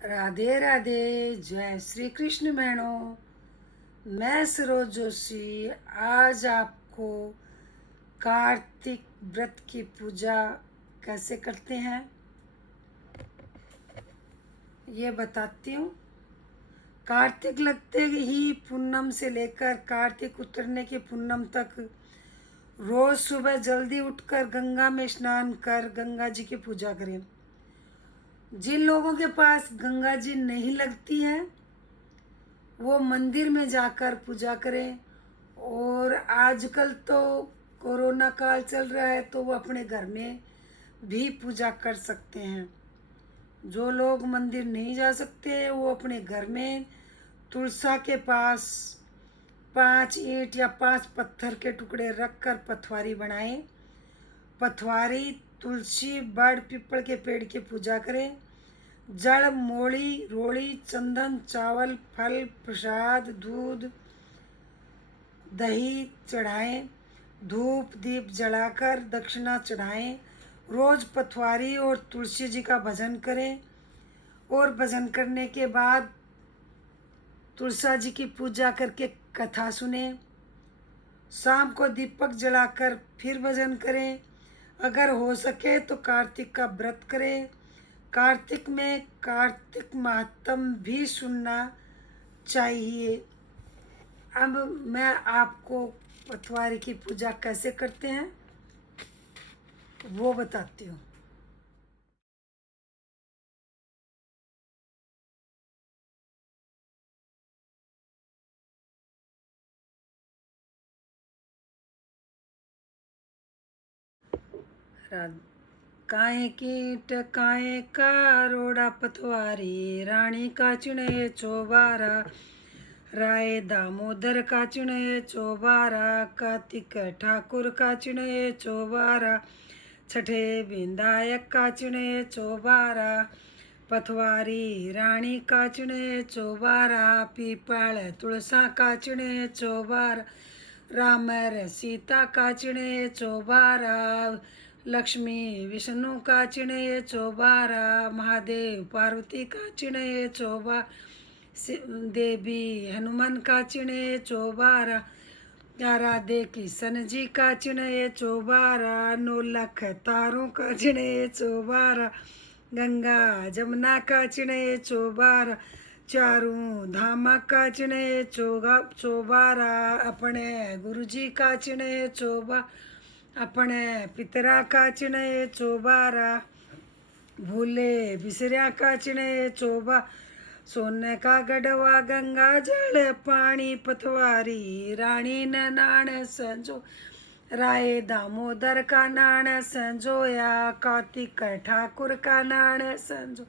राधे राधे। जय श्री कृष्ण बहनों। मैं सरोज जोशी आज आपको कार्तिक व्रत की पूजा कैसे करते हैं ये बताती हूँ। कार्तिक लगते ही पूनम से लेकर कार्तिक उतरने की पूनम तक रोज सुबह जल्दी उठकर गंगा में स्नान कर गंगा जी की पूजा करें। जिन लोगों के पास गंगा जी नहीं लगती है वो मंदिर में जाकर पूजा करें। और आजकल तो कोरोना काल चल रहा है तो वो अपने घर में भी पूजा कर सकते हैं। जो लोग मंदिर नहीं जा सकते वो अपने घर में तुलसा के पास 5 ईंट या 5 पत्थर के टुकड़े रखकर पथवारी बनाएं। पथवारी तुलसी बड़ पीपल के पेड़ की पूजा करें। जड़ मोड़ी रोड़ी चंदन चावल फल प्रसाद दूध दही चढ़ाएं। धूप दीप जलाकर दक्षिणा चढ़ाएं। रोज पथवारी और तुलसी जी का भजन करें और भजन करने के बाद तुलसा जी की पूजा करके कथा सुने। शाम को दीपक जलाकर फिर भजन करें। अगर हो सके तो कार्तिक का व्रत करें। कार्तिक में कार्तिक माहात्म्य भी सुनना चाहिए। अब मैं आपको पटवारी की पूजा कैसे करते हैं वो बताती हूँ। काए कीट काए का रोड़ा पतवारी रानी का चिणे चौबारा राय दामोदर का चिणे चौबारा कार्तिक ठाकुर का चिणे चौबारा छठे विधायक का चिणे चौबारा पथवारी रानी का चिणे चौबारा पीपल तुलसा का चिणे चौबारा रामर सीता का चिणे चौबारा लक्ष्मी विष्णु का चिणे चौबारा महादेव पार्वती का चिणे चौबा देवी हनुमान का चिणे चौबारा राधे किशन जी का चिणे चौबारा 9 लाख तारों का चिणे चौबारा गंगा जमुना का चिणे चौबारा चारों धामा का चिणे चौबारा अपने गुरु जी का चिणे चौबा अपने पितरा का चिणे चौबारा भूले बिसरिया का चिणे चौबा सोने का गढ़वा गंगा जल पानी पथवारी रानी ने नाण संजो राय दामोदर का नाण संजोया कार्तिक ठाकुर का नाण संजो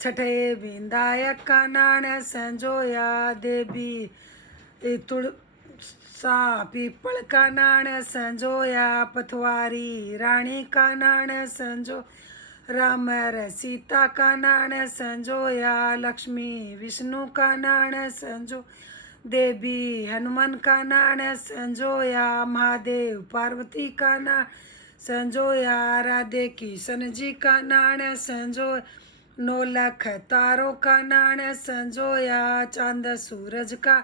छठे विधायक का नाण संजोया देवी तुलसा पीपल का नाण संजोया पथवारी रानी का नाण संजो रामर सीता का नाण संजोया लक्ष्मी विष्णु का नाण संजो देवी हनुमान का नाण संजोया महादेव पार्वती का नाण संजोया राधे किशन जी का नाण संजो 9 लाख तारों का नाण संजोया चांद सूरज का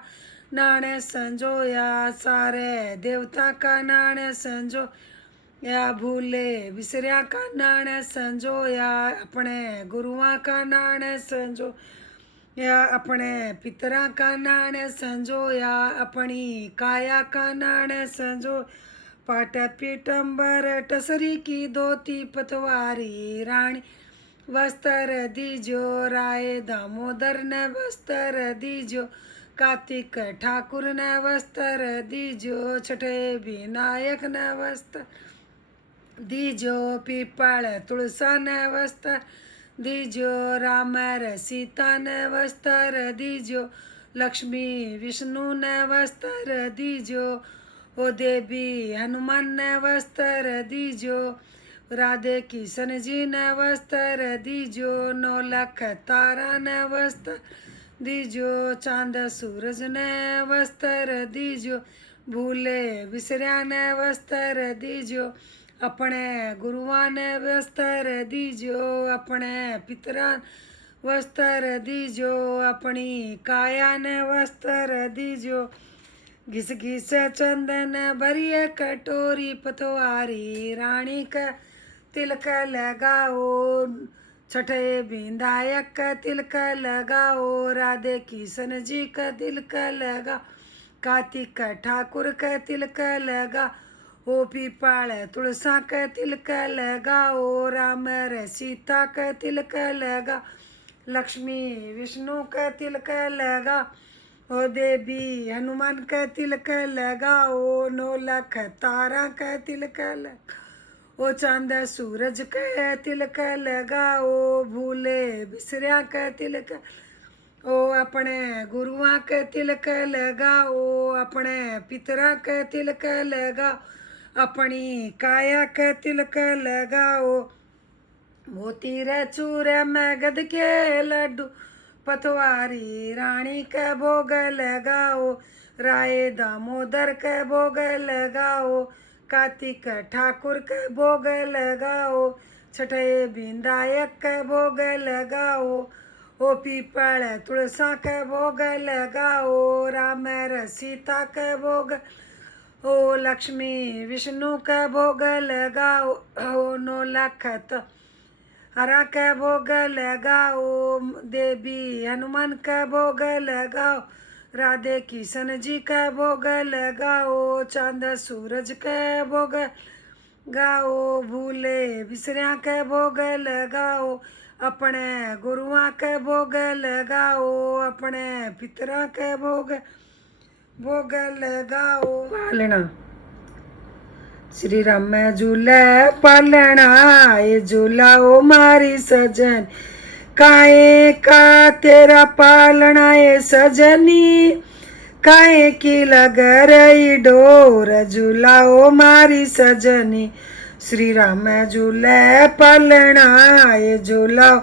नाण संजोया सारे देवता का नाण संजो या भूले बिसरिया का नाण संजोया अपने गुरुआ का नाण संजो या अपने पितरा का नाण संजोया अपनी काया का नाण संजो पाट पीटम्बर टसरी की धोती पतवारी रानी वस्त्र दीजो राय दामोदर ने वस्त्र दीजो कार्तिक ठाकुर ने वस्त्र दीजो छठे विनायक ने वस्त्र दीजो पीपल तुलसा ने वस्त्र दीजो रामर सीता ने वस्त्र दीजो लक्ष्मी विष्णु ने वस्त्र दीजो ओ देवी हनुमान ने वस्त्र दीजो राधे किशन जी ने वस्त्र दीजो 9 लाख तारा ने वस्त्र दीजो चांद सूरज ने वस्त्र दीजो भूले बिसरिया ने वस्त्र दीजो अपने गुरुआ ने वस्त्र दीजो अपने पितरा वस्त्र दीजो अपनी काया ने वस्त्र दीजो घिस घिस चंदन भरिए कटोरी पतवारी रानी का तिलक लगाओ छठे विधायक का तिलक लगाओ राधे किशन जी का तिलक लगा कार्तिक ठाकुर का तिलक लगा ओ पीपाल तुलसा का तिलक लगाओ राम र सीता का तिलक लगा लक्ष्मी विष्णु का तिलक लगा ओ देवी हनुमान का तिलक लगाओ 9 लाख तारा का तिलक लगा ओ चांद सूरज का तिलक लगाओ भूले बिसरिया का तिलक ओ अपने गुरुआ के तिलक लगाओ अपने पितरा के तिलक लगाओ अपनी काया के तिलक लगाओ मोती रे चूरे में गद के लड्डू पतवारी रानी के भोग लगाओ राय दामोदर के भोग लगाओ कार्तिक ठाकुर के भोग लगाओ छठे विधायक के भोग लगाओ ओ पीपल तुलसा के भोग लगाओ राम र सीता के भोग ओ लक्ष्मी विष्णु के भोग लगाओ ओ 9 लाख हरा के भोग लगाओ देवी हनुमान का भोग लगाओ राधे किशन जी का भोग लगाओ चांद सूरज के भोग गाओ भूले बिसरिया के भोग लगाओ अपने गुरुआ के भोग लगाओ अपने पितरा के भोग लगाओ पालना श्री राम झूले पालना ये झूला ओ मारी सजन काहे का तेरा पालना ये सजनी काहे की लग रही डोर झूला ओ मारी सजनी श्री राम झूले पालना ये झूला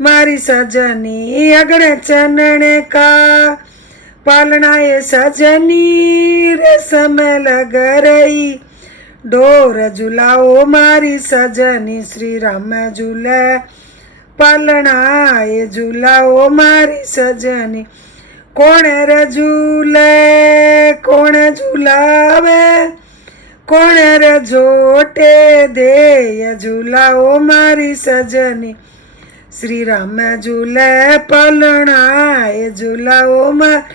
मारी सजनी अगड़ चनन का पालना ये सजनी रेशम लग रही डोर झूलाओ मारी सजनी श्री राम झूले पालना ये झूलाओ मारी सजनी कौन रे झूले कौन झूलावे कौन रे झोटे दे ये झूलाओ मारी सजनी श्री राम झूले पालना ये झूलाओ मारी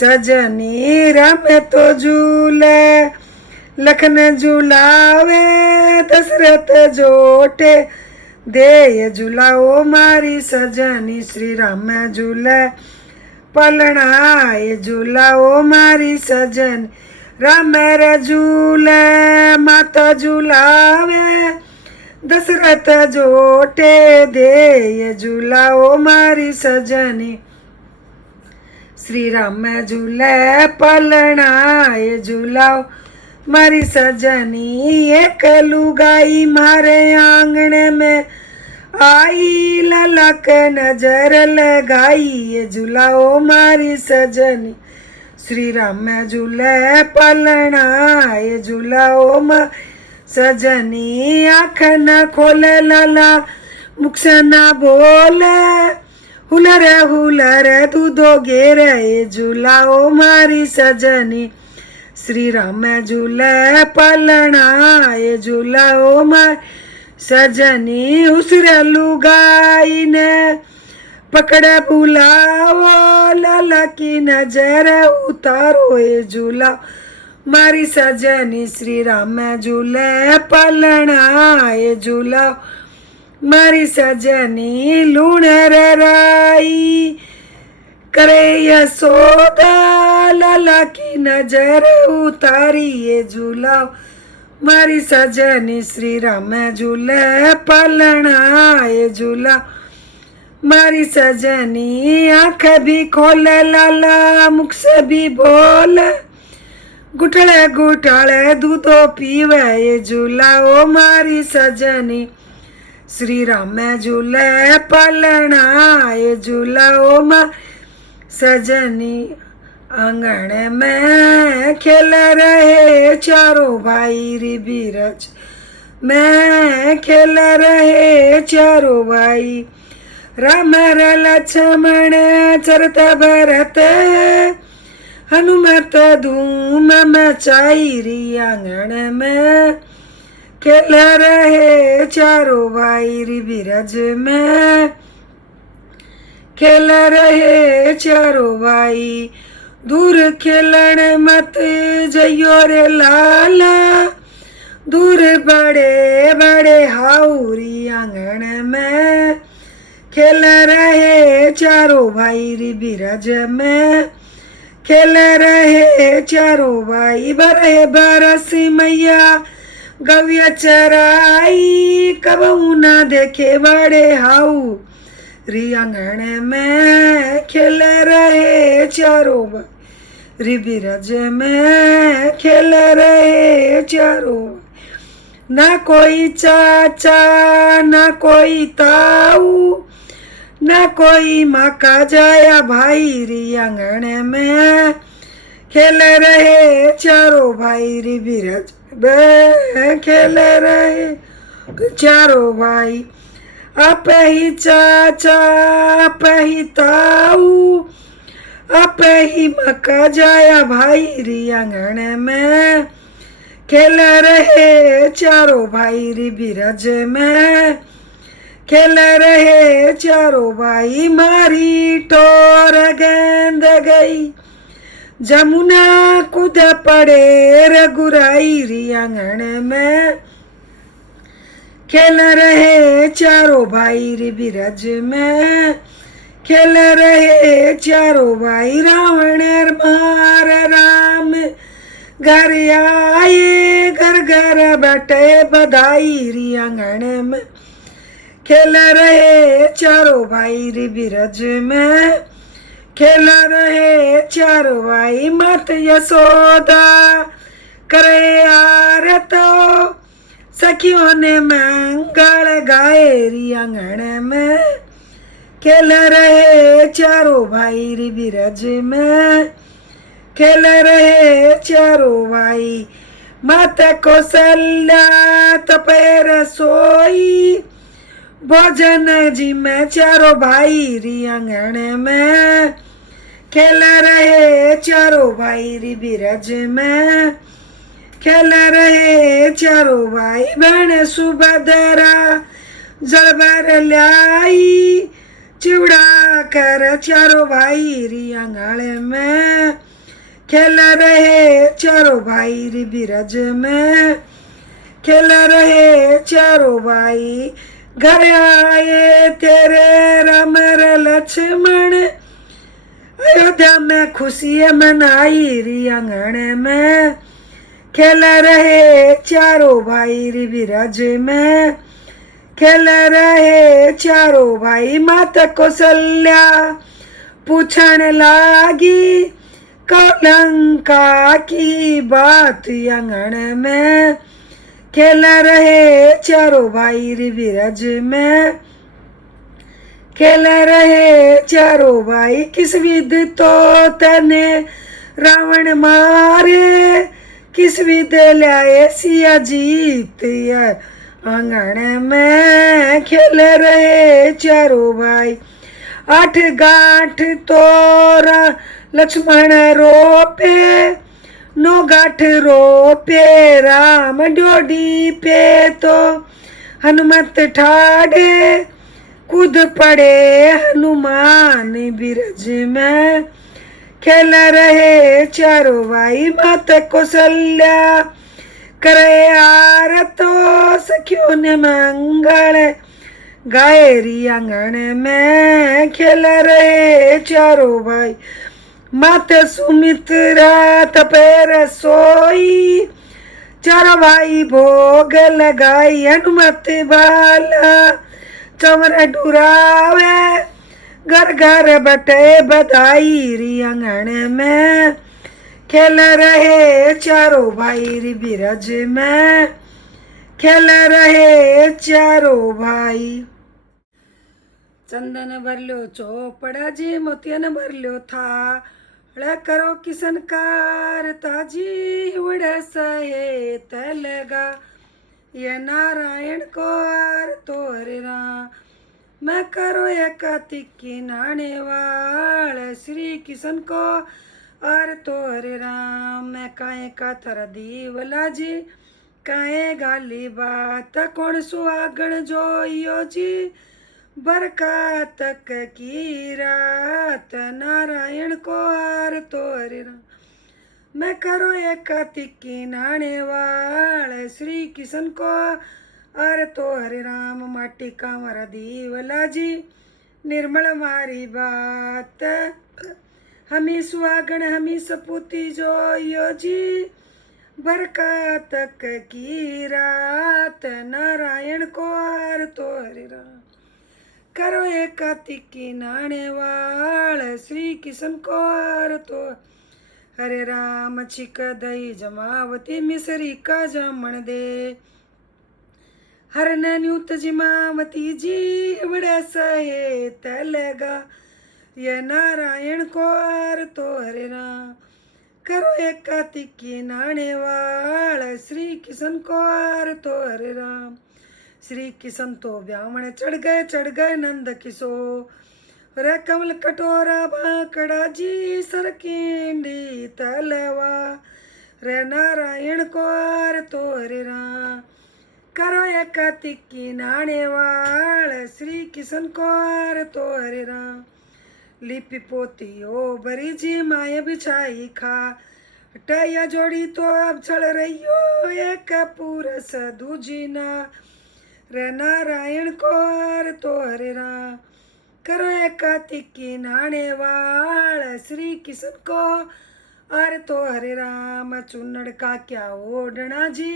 सजनी राम तो झूले लखन झूलावे दशरथ जोटे दे ये झूलाओ मारी सजनी श्री राम झूले पालना ये झूलाओ मारी सजन राम रे झूले माता झूलावे दशरथ जोटे दे ये झूलाओ मारी सजनी श्री राम झूले पालना ये झूलाओ मारी सजनी एक लुगाई मारे आंगन में आई ललक नजर लगाई ये झूलाओ मारी सजनी श्री राम झूले पालना ये झूलाओ मारी सजनी आँख न खोले लाला मुख से न बोले हुलर दूधो घेरे ये झूलाओ मारी सजनी श्री राम झूले पालना ये झूलाओ मारी सजनी उसरे लुगाई ने पकड़े बुलाओ लाला की नजर उतारो ये झूला मारी सजनी श्री राम झूले पालना ये झूला मारी सजनी लूण राई करे यशोदा लाला की नजर उतारी ये झूला मारी सजनी श्री राम झूले पालना ये झूला मारी सजनी आँख भी खोले लाला मुख से भी बोले गुठले दूधो पीवे ये झूला ओ मारी सजनी श्री राम झूले पालना ये झूला ओ मारी सजनी आंगन में खेल रहे चारों भाई री बीरज में खेल रहे चारों भाई राम लक्ष्मण चरत भरत हनुमत धूम मचाई री आंगन में खेल रहे चारों भाई री बिरज में खेल रहे चारों भाई दूर खेलन मत जइयो रे लाला दूर बड़े बड़े हाउरी आंगन में खेल रहे चारों भाई री बिरज में खेल रहे चारों भाई बरहे बरसी मैया गव्य चराई कबू न देखे बड़े हाउ री आंगन में खेल रहे चारों भाई री बिरज में खेल रहे चारों ना कोई चाचा ना कोई ताऊ ना कोई माका जाया भाई री आंगन में खेल रहे चारों भाई री बिरज में खेल रहे चारों भाई आप ही चाचा आप ही ताऊ आप ही माका जाया भाई री आंगन में खेल रहे चारों भाई री बिरज में खेल रहे चारों भाई मारी टोर गेंद गई जमुना कूद पड़े रघुराई री आंगन में खेल रहे चारों भाई री बिरज में खेल रहे चारों भाई रावण मार राम घर आए घर घर बटे बधाई री आंगन में खेल रहे चारों भाई री बिरज में खेल रहे चारों भाई मत यशोदा करे आरतो सखियों ने मंगल गाए री आंगन में खेल रहे चारों भाई री बिरज में खेल रहे चारों भाई माता कौशल्या तपेर सोई भोजन जी में चारों भाई री आंगन में खेल रहे चारों भाई री बिरज में खेल रहे चारों भाई बहन सुभद्रा जलबर लाई चिवड़ा कर चारों भाई री आंगन में खेल रहे चारों भाई री बिरज में खेल रहे चारों भाई घर आए तेरे राम लक्ष्मण अयोध्या में खुशी मनाई री आंगन में खेल रहे चारों भाई री बिरज में खेल रहे चारों भाई माता कौशल्या पूछन लागी कलंका की बात आंगन में खेल रहे चारों भाई री बिरज में खेल रहे चारों भाई किस विध तो तने रावण मारे किस विध लाए सिया जीत आंगन में खेल रहे चारों भाई आठ गांठ तोरा लक्ष्मण रोपे नो गांठ रोपे राम डोडी पे तो हनुमत ठाड़े कूद पड़े हनुमान बिरज में खेल रहे चारों भाई माता कौशल्या करे आरतो सखियों ने मंगल गाए री आंगन में खेल रहे चारों भाई माता सुमित्रा तपेर सोई चारों भाई भोग लगाई हनुमत बाला चवर डुरावे घर घर बटे बधाई री आंगन में खेल रहे चारों भाई री बिरज में खेल रहे चारों भाई चंदन भरल्यो चोपड़ा जी मोतियन भरल्यो था करो किसन कार ताजी उड़ सहे तलगा ये नारायण को आर तो हरे राम मैं करो एक कार्तिक की नाने वाल श्री किशन को और तो हरे राम। मैं काहे का थर दीवला जी काहे गाली बात कौन सुहागण जोइयो जी बरका तक की रात नारायण को आर तो हरे राम। मैं करो एक कार्तिक की नाने वाल श्री किशन को और तो हरे राम। माटी का मारा दीवला जी निर्मल मारी बात हमी सुहागण हमी सपूती जो यो जी बरका तक की रात नारायण को आर तो हरे राम। करो एक कार्तिक की नाने वाल श्री किशन को आर तो हरे राम। छिक दही जमावती मिसरी का जामण दे हर न्यूत जिमावती जी बड़ा सहे तलगा ये नारायण को आर तो हरे राम। करो एक कार्तिक की नाने वाल श्री किशन को आर तो हरे राम। श्री किशन तो ब्यामण चढ़ गए नंद किशोर रे कमल कटोरा बांकड़ा जी सरकिंडी तलवा रे नारायण को आर तो हरे राम। करो एक कार्तिक की नाने वाल श्री किशन को आर तो हरे राम। लिपि पोती ओ बरी जी माया बिछाई खा टया जोड़ी तो अब चढ़ रही हो एक पुरस दूजी ना रे नारायण को आर तो हरे राम। करो एक कार्तिक की नाने वाल श्री किशन को आर तो हरे राम। चुनड़ का क्या ओढ़ना जी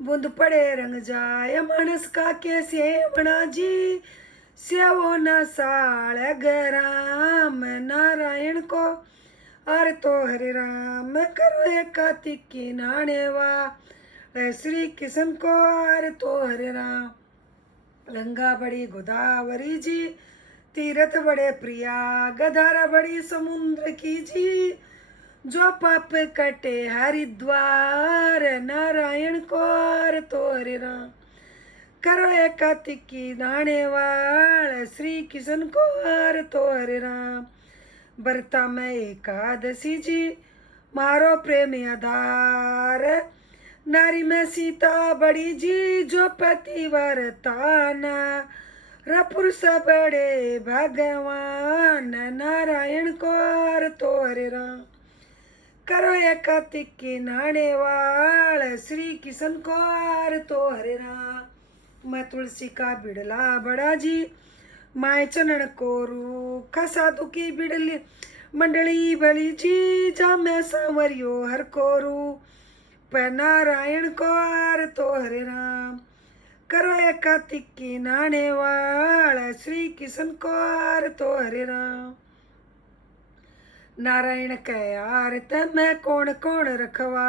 बूंद पड़े रंग जाए मानस का के सेवना जी सेवो न साल गराम नारायण को आर तो हरे राम। करो एक कार्तिक की नाने वाल श्री किशन को आर तो हरे राम। गंगा बड़ी गोदावरी जी तीरथ बड़े प्रिया गधारा बड़ी समुद्र की जी जो पाप कटे हरिद्वार नारायण को आर तो हरे राम। करो एक कार्तिक की नाने वाल श्री किशन को आर तो हरे राम। बरता में एकादशी जी मारो प्रेम आधार नारी में सीता बड़ी जी जो पतिव्रताना र पुरुष बड़े भगवान नारायण को आर तो हरे राम। करो एक कार्तिक की नाने वाल श्री किशन को आर तो हरे राम। मैं तुलसी का बिड़ला बड़ा जी माए चनन कोरू खसाधु की बिड़ली मंडली बली जी जा मैं सांवरियो हर कोरू पर नारायण को आर तो हरे राम। करो एक कार्तिक की नाने वाल श्री किशन को आर तो हरे राम। नारायण के यार तमें कौन कौन रखवा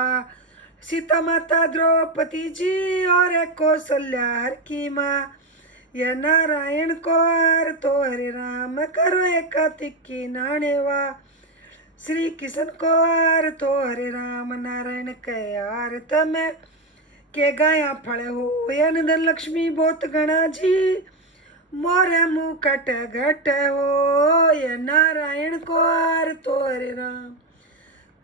सीता माता द्रौपदी जी और एक कौशल्या हर की माँ ये नारायण को आर तो हरे राम। करो एक कार्तिक की नाने वा श्री किशन को आर तो हरे राम। नारायण के यार तमें के गाया फल हो या धन लक्ष्मी बहुत गणा जी मोरे मुकट घट हो ये नारायण को आर तो हरे राम।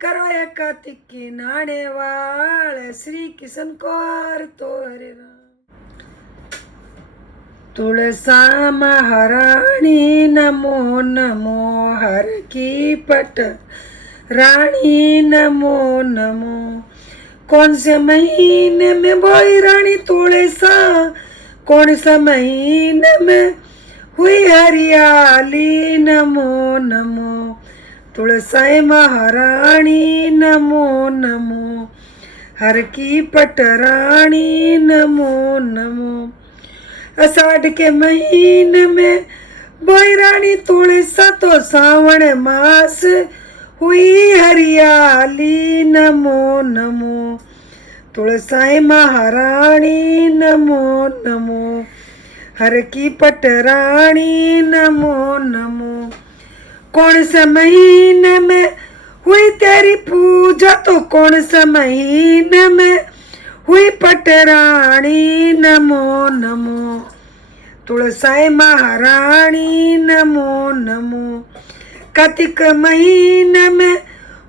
करो एक कार्तिक की नाने वाल श्री किशन को आर तो हरे राम। तुलसा महारानी नमो नमो हर की पट रानी नमो नमो। कौन से महीने में बोई रानी तुलसा कौन सा महीने में हुई हरियाली नमो नमो। तुलसी महारानी नमो नमो हर की पटरानी नमो नमो। आषाढ़ के महीने में बोई रानी तुलसा तो सावन मास हुई हरियाली नमो नमो। तुलसी महारानी नमो नमो हर की पटरानी नमो नमो। कौन सा महीने में हुई तेरी पूजा तो कौन सा महीने में हुई पटरानी नमो नमो। तुळसाई महारानी नमो नमो। कार्तिक महीने में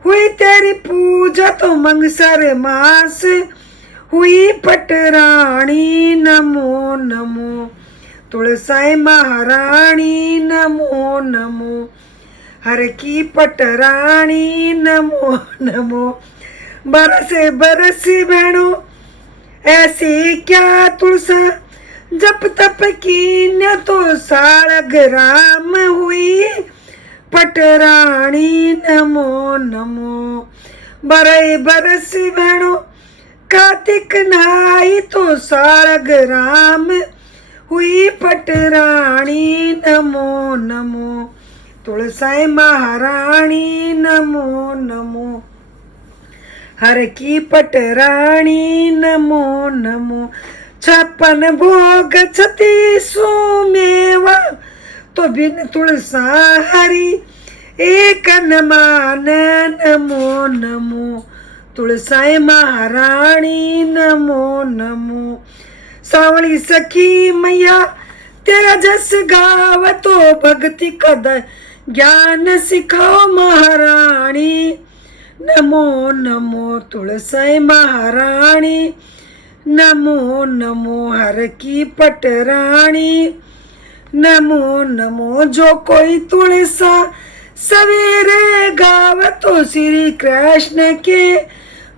हुई तेरी पूजा तो मंगसर मास हुई पटरानी नमो नमो। तुळसाई महारानी नमो नमो। हर की पटरानी नमो नमो। बरसे बरसी बहनों ऐसी क्या तुलसा जप तप की न तो सालग्राम हुई पटरानी नमो नमो। बरई बरसी बहनों कार्तिक नहाई तो सालग्राम हुई पटरानी नमो नमो। तुळसाई महारानी नमो नमो। हर की पटरानी नमो नमो। 56 भोग 36 मेवा तो बिन तुळसा हरी एक न मान नमो नमो। तुळसाई महारानी नमो नमो। सावळी सखी मैया तेरा जस गाव तो भक्ति कद ज्ञान सिखाओ महारानी नमो नमो। तुळसाई महारानी नमो नमो। हर की पटरानी नमो नमो। जो कोई तुळसा सवेरे गाव तो श्री कृष्ण के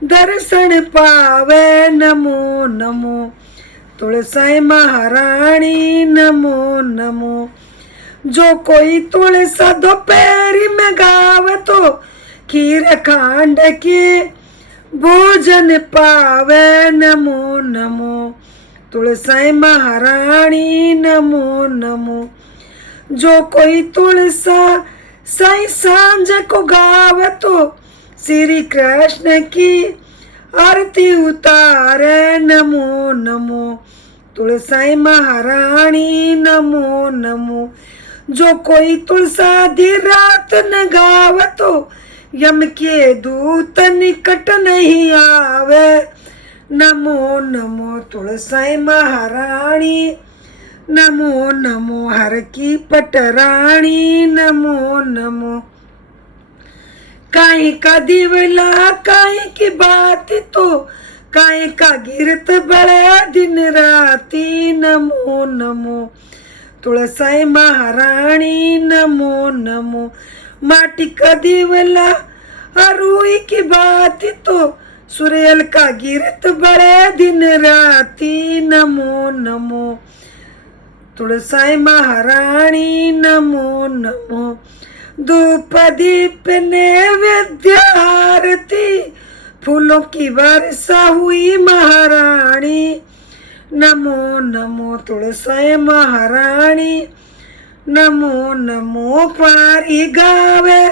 दर्शन पावे नमो नमो। तुळसाई महारानी नमो नमो। जो कोई तुळसा दोपहरी में गाव तो खीर खांड के भोजन पावे नमो नमो। तुळसाई महारानी नमो नमो। जो कोई तुळसा साई सांझ को गाव तो श्री कृष्ण की आरती उतारे नमो नमो। तुळसाई महारानी नमो नमो। जो कोई तुळसा दी रात न गाव तो यम के दूत निकट नहीं आवे नमो नमो। तुळसाई महारानी नमो नमो। हर की पटरानी नमो नमो। काई का दिवला काई की बात तो काई का गिरत बड़ा दिन राती नमो नमो। तुळसाई महारानी नमो नमो। माटी का दिवला अरुई की बात तो सूर्यल का गिरत बड़े दिन राती नमो नमो। तुळसाई महारानी नमो नमो। धूप दीप नैवेद्य आरती फूलों की वर्षा हुई महारानी नमो नमो। तुळसाई महारानी नमो नमो। पारी गावे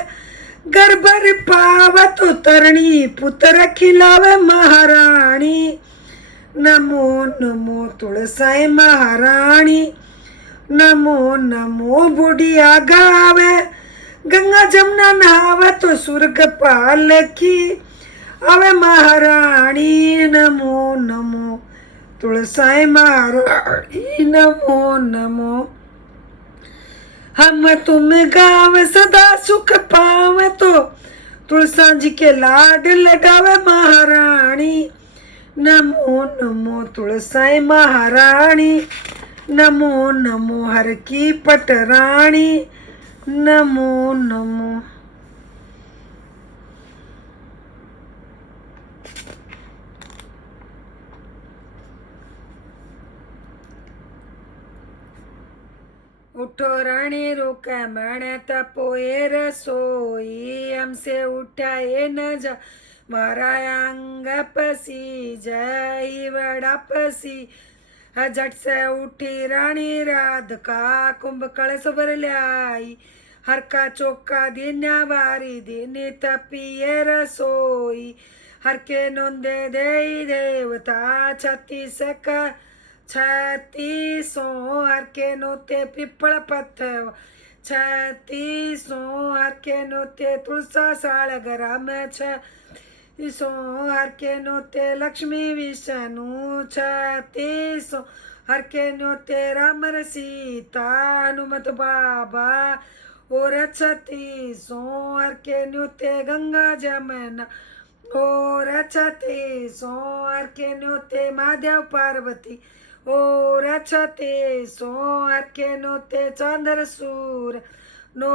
गर्भर पाव तो तरणी पुत्र खिलावे महारानी नमो नमो। तुळसाई महारानी नमो नमो। बुढ़िया गावे गंगा जमुना नहावे तो स्वर्ग पालकी आवे महारानी नमो नमो। तुळसाई महारानी नमो नमो। हम तुम गाव सदा सुख पावे तो तुलसा जी के लाड लगावे महारानी नमो नमो। तुळसाई महारानी नमो नमो। हर की पटरानी नमो नमो। उठो रानी रोका मणे तपोए रसोई हमसे उठाए न जा मारा अंग पसी जय बड़ा पसी। झट से उठी रानी राधिका कुंभ कलश भर लाई हर का चौका दिन्या बारी दिन तपिए रसोई हर के नोंदे दे देवता 36 का 36 हर के नोते पिपल पत्थर 36 हर के नोते तुलसा सालगरा में 36 हर के नोते लक्ष्मी विष्णु 36 हर के न्योते राम र सीता हनुमत बाबा और 36 हर के न्योते गंगा जमुना और 36 हर के न्योते महादेव पार्वती और 36 हर के न्योते चंद्र सूर 9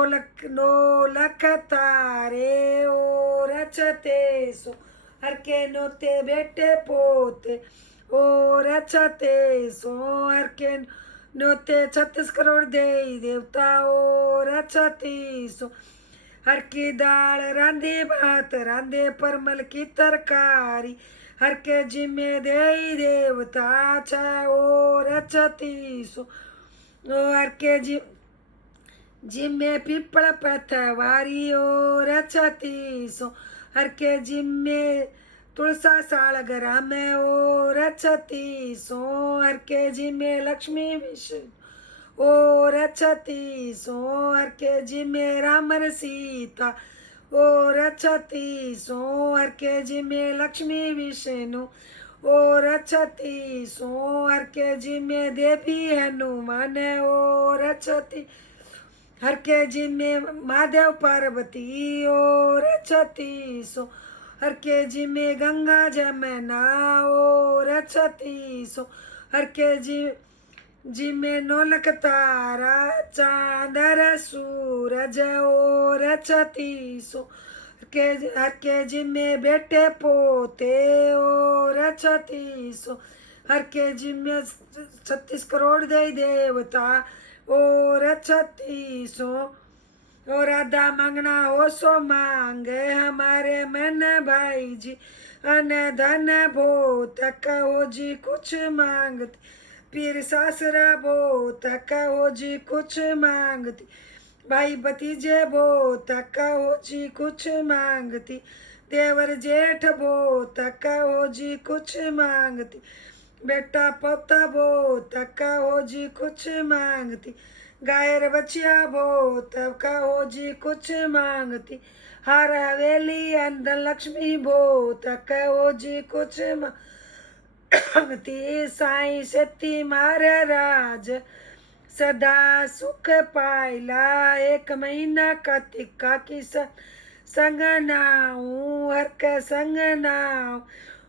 लख तारे और 36 हर के न्योते बेटे पोते और 36 हर के न्योते 36 करोड़ देवी देवता और 36 हर की दाल रांधे भात रांधे परमल की तरकारी हर के जिम्मे देवी देवता छा और 36 हर के जिम्मे पिपल पतवारी और 36 हर के जिम्मे तुलसा सालगरा में और 36 हर के जिम्मे लक्ष्मी विष्णु और 36 हर के जिम्मे राम र सीता और 36 हर के जिम्मे लक्ष्मी विष्णु और 36 हर के जिम्मे देवी हनुमान और 36 हर के जिम्मे महादेव पार्वती और 36 हर के जिम्मे गंगा जमुना और 36 हर के जिम्मे 9 लख तारा चांदर सूरज और 36 हर के जिम्मे बेटे पोते और 36 हर के जिम्मे 36 करोड़ देवता और 36 और राधा मांगना हो सो मांगे हमारे मन भाई जी अन धन भोत कहो जी कुछ मांगती पीर सासरा भोत कहो जी कुछ मांगती भाई भतीजे भोत कहो जी कुछ मांगती देवर जेठ भोत कहो जी कुछ मांगती बेटा पोता भोत कहो जी कुछ मांगती गायर बचिया भोत कहो जी कुछ मांगती हार हवेली अंदर लक्ष्मी भोत कहो जी कुछ मांगती साईं सती महाराज सदा सुख पाइला 1 महीना का टिक्का की संग नाऊ हर का संग नाऊ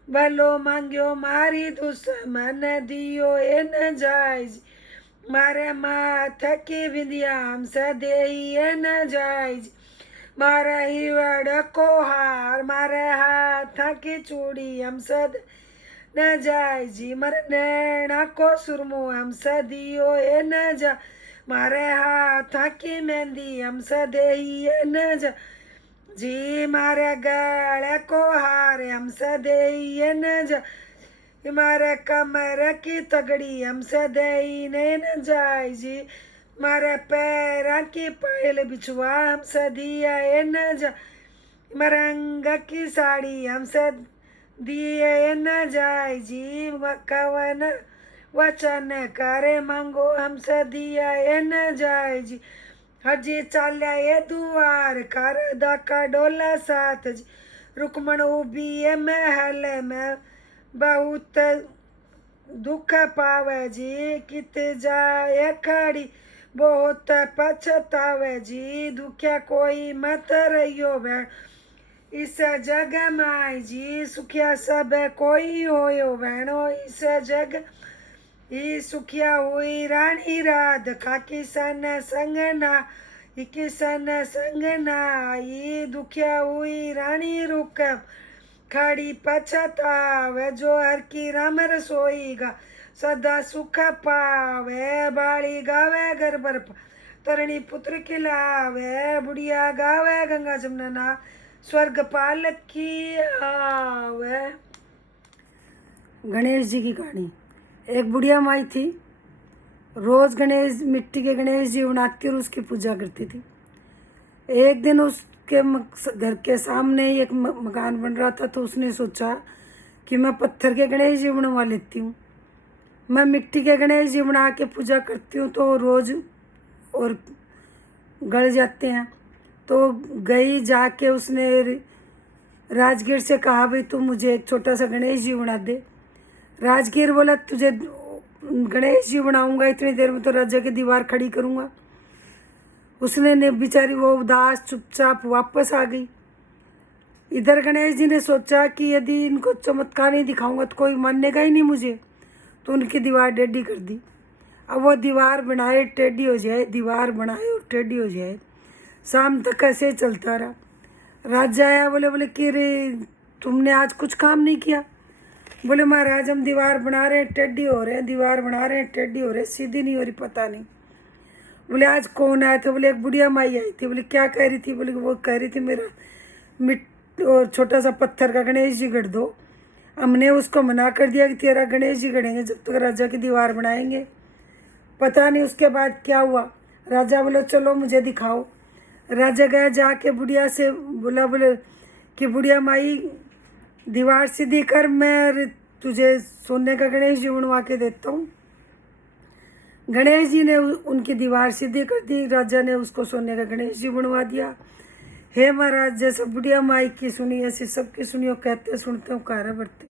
भलो मांग्यो मारी दुश्मन दियो ए न जायज मारे माथ की विंदिया हम सदेही ए न जायज मारे हिवड़ को हार मारे हाथ की चूड़ी हम सद न जायजी मर नैना को सुरमो हम सदियो ए न जा मारे हाथ की मेहंदी हम सदेही ए न जा जी मारे गले को हार हम सदेही न जा मारे कमर की तगड़ी हम सदेही न जाय जी मारे पैर की पायल बिछुआ हम सदिया न जा मरंग की साड़ी हम दिए न जाय जी कवन वचन करे मांगो हम सदिया न जाय जी हजी चाल्या ये दुआर कर दाका डोला साथ जी रुकमण उबी है महल में बहुत दुख पावे जी कित जाए खड़ी बहुत पछतावे जी दुखिया कोई मत रहियो भैन इस जग माई जी सुखिया सब कोई होयो भैनो इस जग ही सुखिया हुई रानी राधिका किसन संग ना किसन संग नाई दुखिया हुई रानी रुक खड़ी पछतावे जो हर की राम रसोईगा सदा सुख पावे बाड़ी गावे गर्भर तरणी पुत्र खिलावे बुढ़िया गावे गंगा जमुना स्वर्ग पालक की आवे। गणेश जी की कहानी। एक बुढ़िया माई थी, रोज गणेश मिट्टी के गणेश जी बनाती और उसकी पूजा करती थी। एक दिन उसके घर के सामने ही एक मकान बन रहा था, तो उसने सोचा कि मैं पत्थर के गणेश जी बनवा लेती हूँ। मैं मिट्टी के गणेश जी बना के पूजा करती हूँ तो रोज और गल जाते हैं। तो गई जाके उसने राजगीर से कहा भाई तू मुझे एक छोटा सा गणेश जी बना दे। राजगीर बोला तुझे गणेश जी बनाऊंगा, इतनी देर में तो राजा की दीवार खड़ी करूंगा। उसने ने बेचारी वो उदास चुपचाप वापस आ गई। इधर गणेश जी ने सोचा कि यदि इनको चमत्कार नहीं दिखाऊंगा तो कोई मानेगा ही नहीं मुझे, तो उनकी दीवार टेढ़ी कर दी। अब वो दीवार बनाए टेढ़ी हो जाए, दीवार बनाए और टेढ़ी हो जाए। शाम तक ऐसे ही चलता रहा। राजा आया, बोले बोले कि रे तुमने आज कुछ काम नहीं किया। बोले महाराज हम दीवार बना रहे हैं, टेढ़ी हो रहे हैं, दीवार बना रहे हैं, टेढ़ी हो रहे हैं, सीधी नहीं हो रही, पता नहीं। बोले आज कौन आया था? बोले एक बुढ़िया माई आई थी। बोले क्या कह रही थी? बोले वो कह रही थी मेरा मिट और छोटा सा पत्थर का गणेश जी गढ़ दो। हमने उसको मना कर दिया कि तेरा गणेश जी गढ़ेंगे जब तक राजा की दीवार बनाएंगे। पता नहीं उसके बाद क्या हुआ। राजा बोले चलो मुझे दिखाओ। राजा गया, जाके बुढ़िया से बोला बोले कि बुढ़िया माई दीवार सीधी कर, मैं तुझे सोने का गणेश जी बनवा के देता हूँ। गणेश जी ने उनकी दीवार सीधी कर दी। राजा ने उसको सोने का गणेश जी बनवा दिया। हे महाराज, जैसे बुढ़िया माई की सुनी ऐसी सबकी सुनियो, कहते सुनते हो कारा बढ़ते।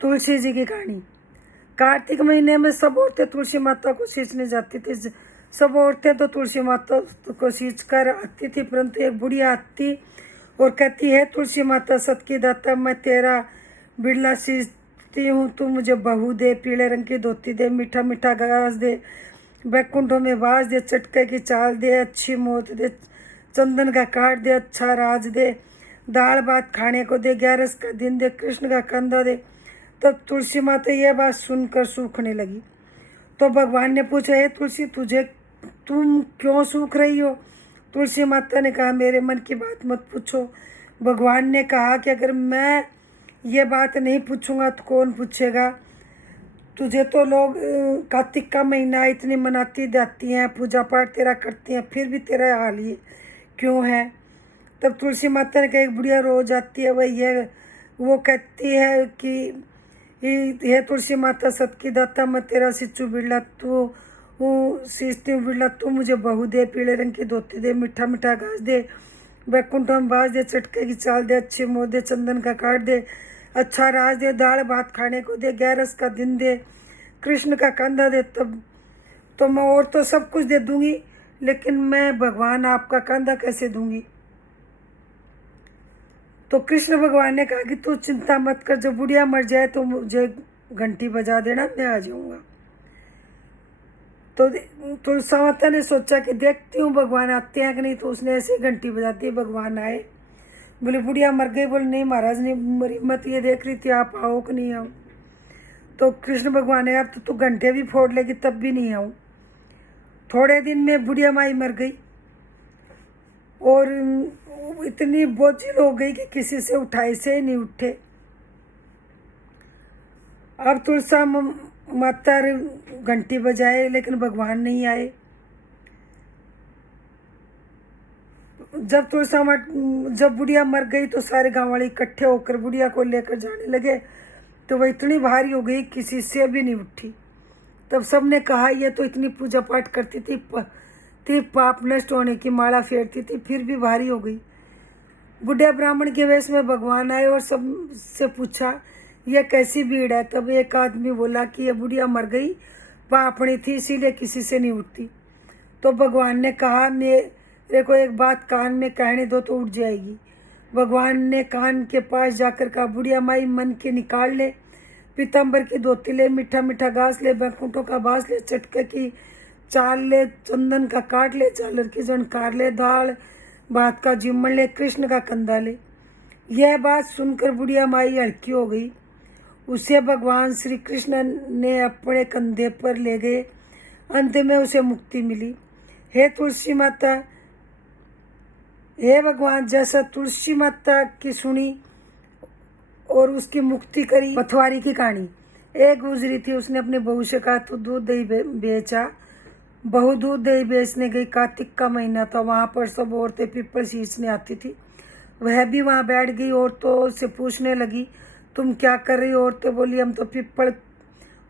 तुलसी जी की कहानी। कार्तिक महीने में सब औरतें तुलसी माता को सींचने जाती थी। सब औरतें तो तुलसी माता को सींच कर आती थी, परंतु एक बुढ़िया आती और कहती है तुलसी माता सत की दाता, मैं तेरा बिरला सींचती हूँ, तू मुझे बहू दे, पीले रंग की धोती दे, मीठा मीठा घास दे, बैकुंठों में वास दे, चटके की चाल दे, अच्छी मौत दे, चंदन का काट दे, अच्छा राज दे, दाल भात खाने को दे, 11 का दिन दे, कृष्ण का कंधा दे। तब तुलसी माता यह बात सुनकर सूखने लगी। तो भगवान ने पूछा, हे तुलसी तुम क्यों सूख रही हो? तुलसी माता ने कहा, मेरे मन की बात मत पूछो। भगवान ने कहा कि अगर मैं ये बात नहीं पूछूंगा तो कौन पूछेगा? तुझे तो लोग कार्तिक का महीना इतनी मनाती जाती हैं, पूजा पाठ तेरा करती हैं, फिर भी तेरा हाल ये क्यों है? तब तुलसी माता ने कहा, एक बुढ़िया रोज आती है, वो कहती है कि हे तुलसी माता सत की दाता, मैं तेरा सिच्चू बिरला तू सींचती हूँ, बिरला तू मुझे बहू दे, पीले रंग की धोती दे, मीठा मीठा घास दे, बैकुंठ में बास दे, चटके की चाल दे, अच्छी मोह दे, चंदन का काट दे, अच्छा राज दे, दाल भात खाने को दे, 11 का दिन दे, कृष्ण का कंधा दे। तब तो मैं और तो सब कुछ दे दूंगी, लेकिन मैं भगवान आपका कंधा कैसे दूंगी? तो कृष्ण भगवान ने कहा कि तू चिंता मत कर, जब बुढ़िया मर जाए तो मुझे घंटी बजा देना, मैं आ जाऊंगा। तो तुलसी माता ने सोचा कि देखती हूँ भगवान आते हैं कि नहीं, तो उसने ऐसे घंटी बजा दी। भगवान आए। बोले बुढ़िया मर गई? बोले नहीं महाराज, ने मरी मत, ये देख रही थी आप आओ कि नहीं आओ। तो कृष्ण भगवान ने, अब तो तू घंटे भी फोड़ लेगी तब भी नहीं आऊँ। थोड़े दिन में बुढ़िया माई मर गई और इतनी बोझिल हो गई कि किसी से उठाए से ही नहीं उठे। अब तुलसा माता घंटी बजाए लेकिन भगवान नहीं आए। जब बुढ़िया मर गई तो सारे गांव वाले इकट्ठे होकर बुढ़िया को लेकर जाने लगे, तो वह इतनी भारी हो गई किसी से भी नहीं उठी। तब सबने कहा, ये तो इतनी पूजा पाठ करती थी, पाप नष्ट होने की माला फेरती थी, फिर भी भारी हो गई। बुढ़िया ब्राह्मण के वेश में भगवान आए और सबसे पूछा, यह कैसी भीड़ है? तब एक आदमी बोला कि यह बुढ़िया मर गई, पापणी थी, इसीलिए किसी से नहीं उठती। तो भगवान ने कहा, मेरे को एक बात कान में कहने दो तो उठ जाएगी। भगवान ने कान के पास जाकर कहा, बुढ़िया माई मन के निकाल ले, पीताम्बर की धोती ले, मीठा मीठा घास ले, बैकुंठों का बास ले, चटके की चाल ले, चंदन का काट ले, झालर की झनकार ले, दाल भात का जिम्मन ले, कृष्ण का कंधा ले। यह बात सुनकर बुढ़िया माई हल्की हो गई। उसे भगवान श्री कृष्ण ने अपने कंधे पर ले गए। अंत में उसे मुक्ति मिली। हे तुलसी माता, हे भगवान, जैसा तुलसी माता की सुनी और उसकी मुक्ति करी। पथवारी की कहानी। एक गुजरी थी, उसने अपने बहू से कहा तू दूध दही बेचा। बहू दूध दही बेचने गई। कार्तिक का महीना था, वहाँ पर सब औरतें पीपल सींचने आती थी। वह भी वहाँ बैठ गई। औरतों से पूछने लगी, तुम क्या कर रही हो? औरतें बोली, हम तो पीपल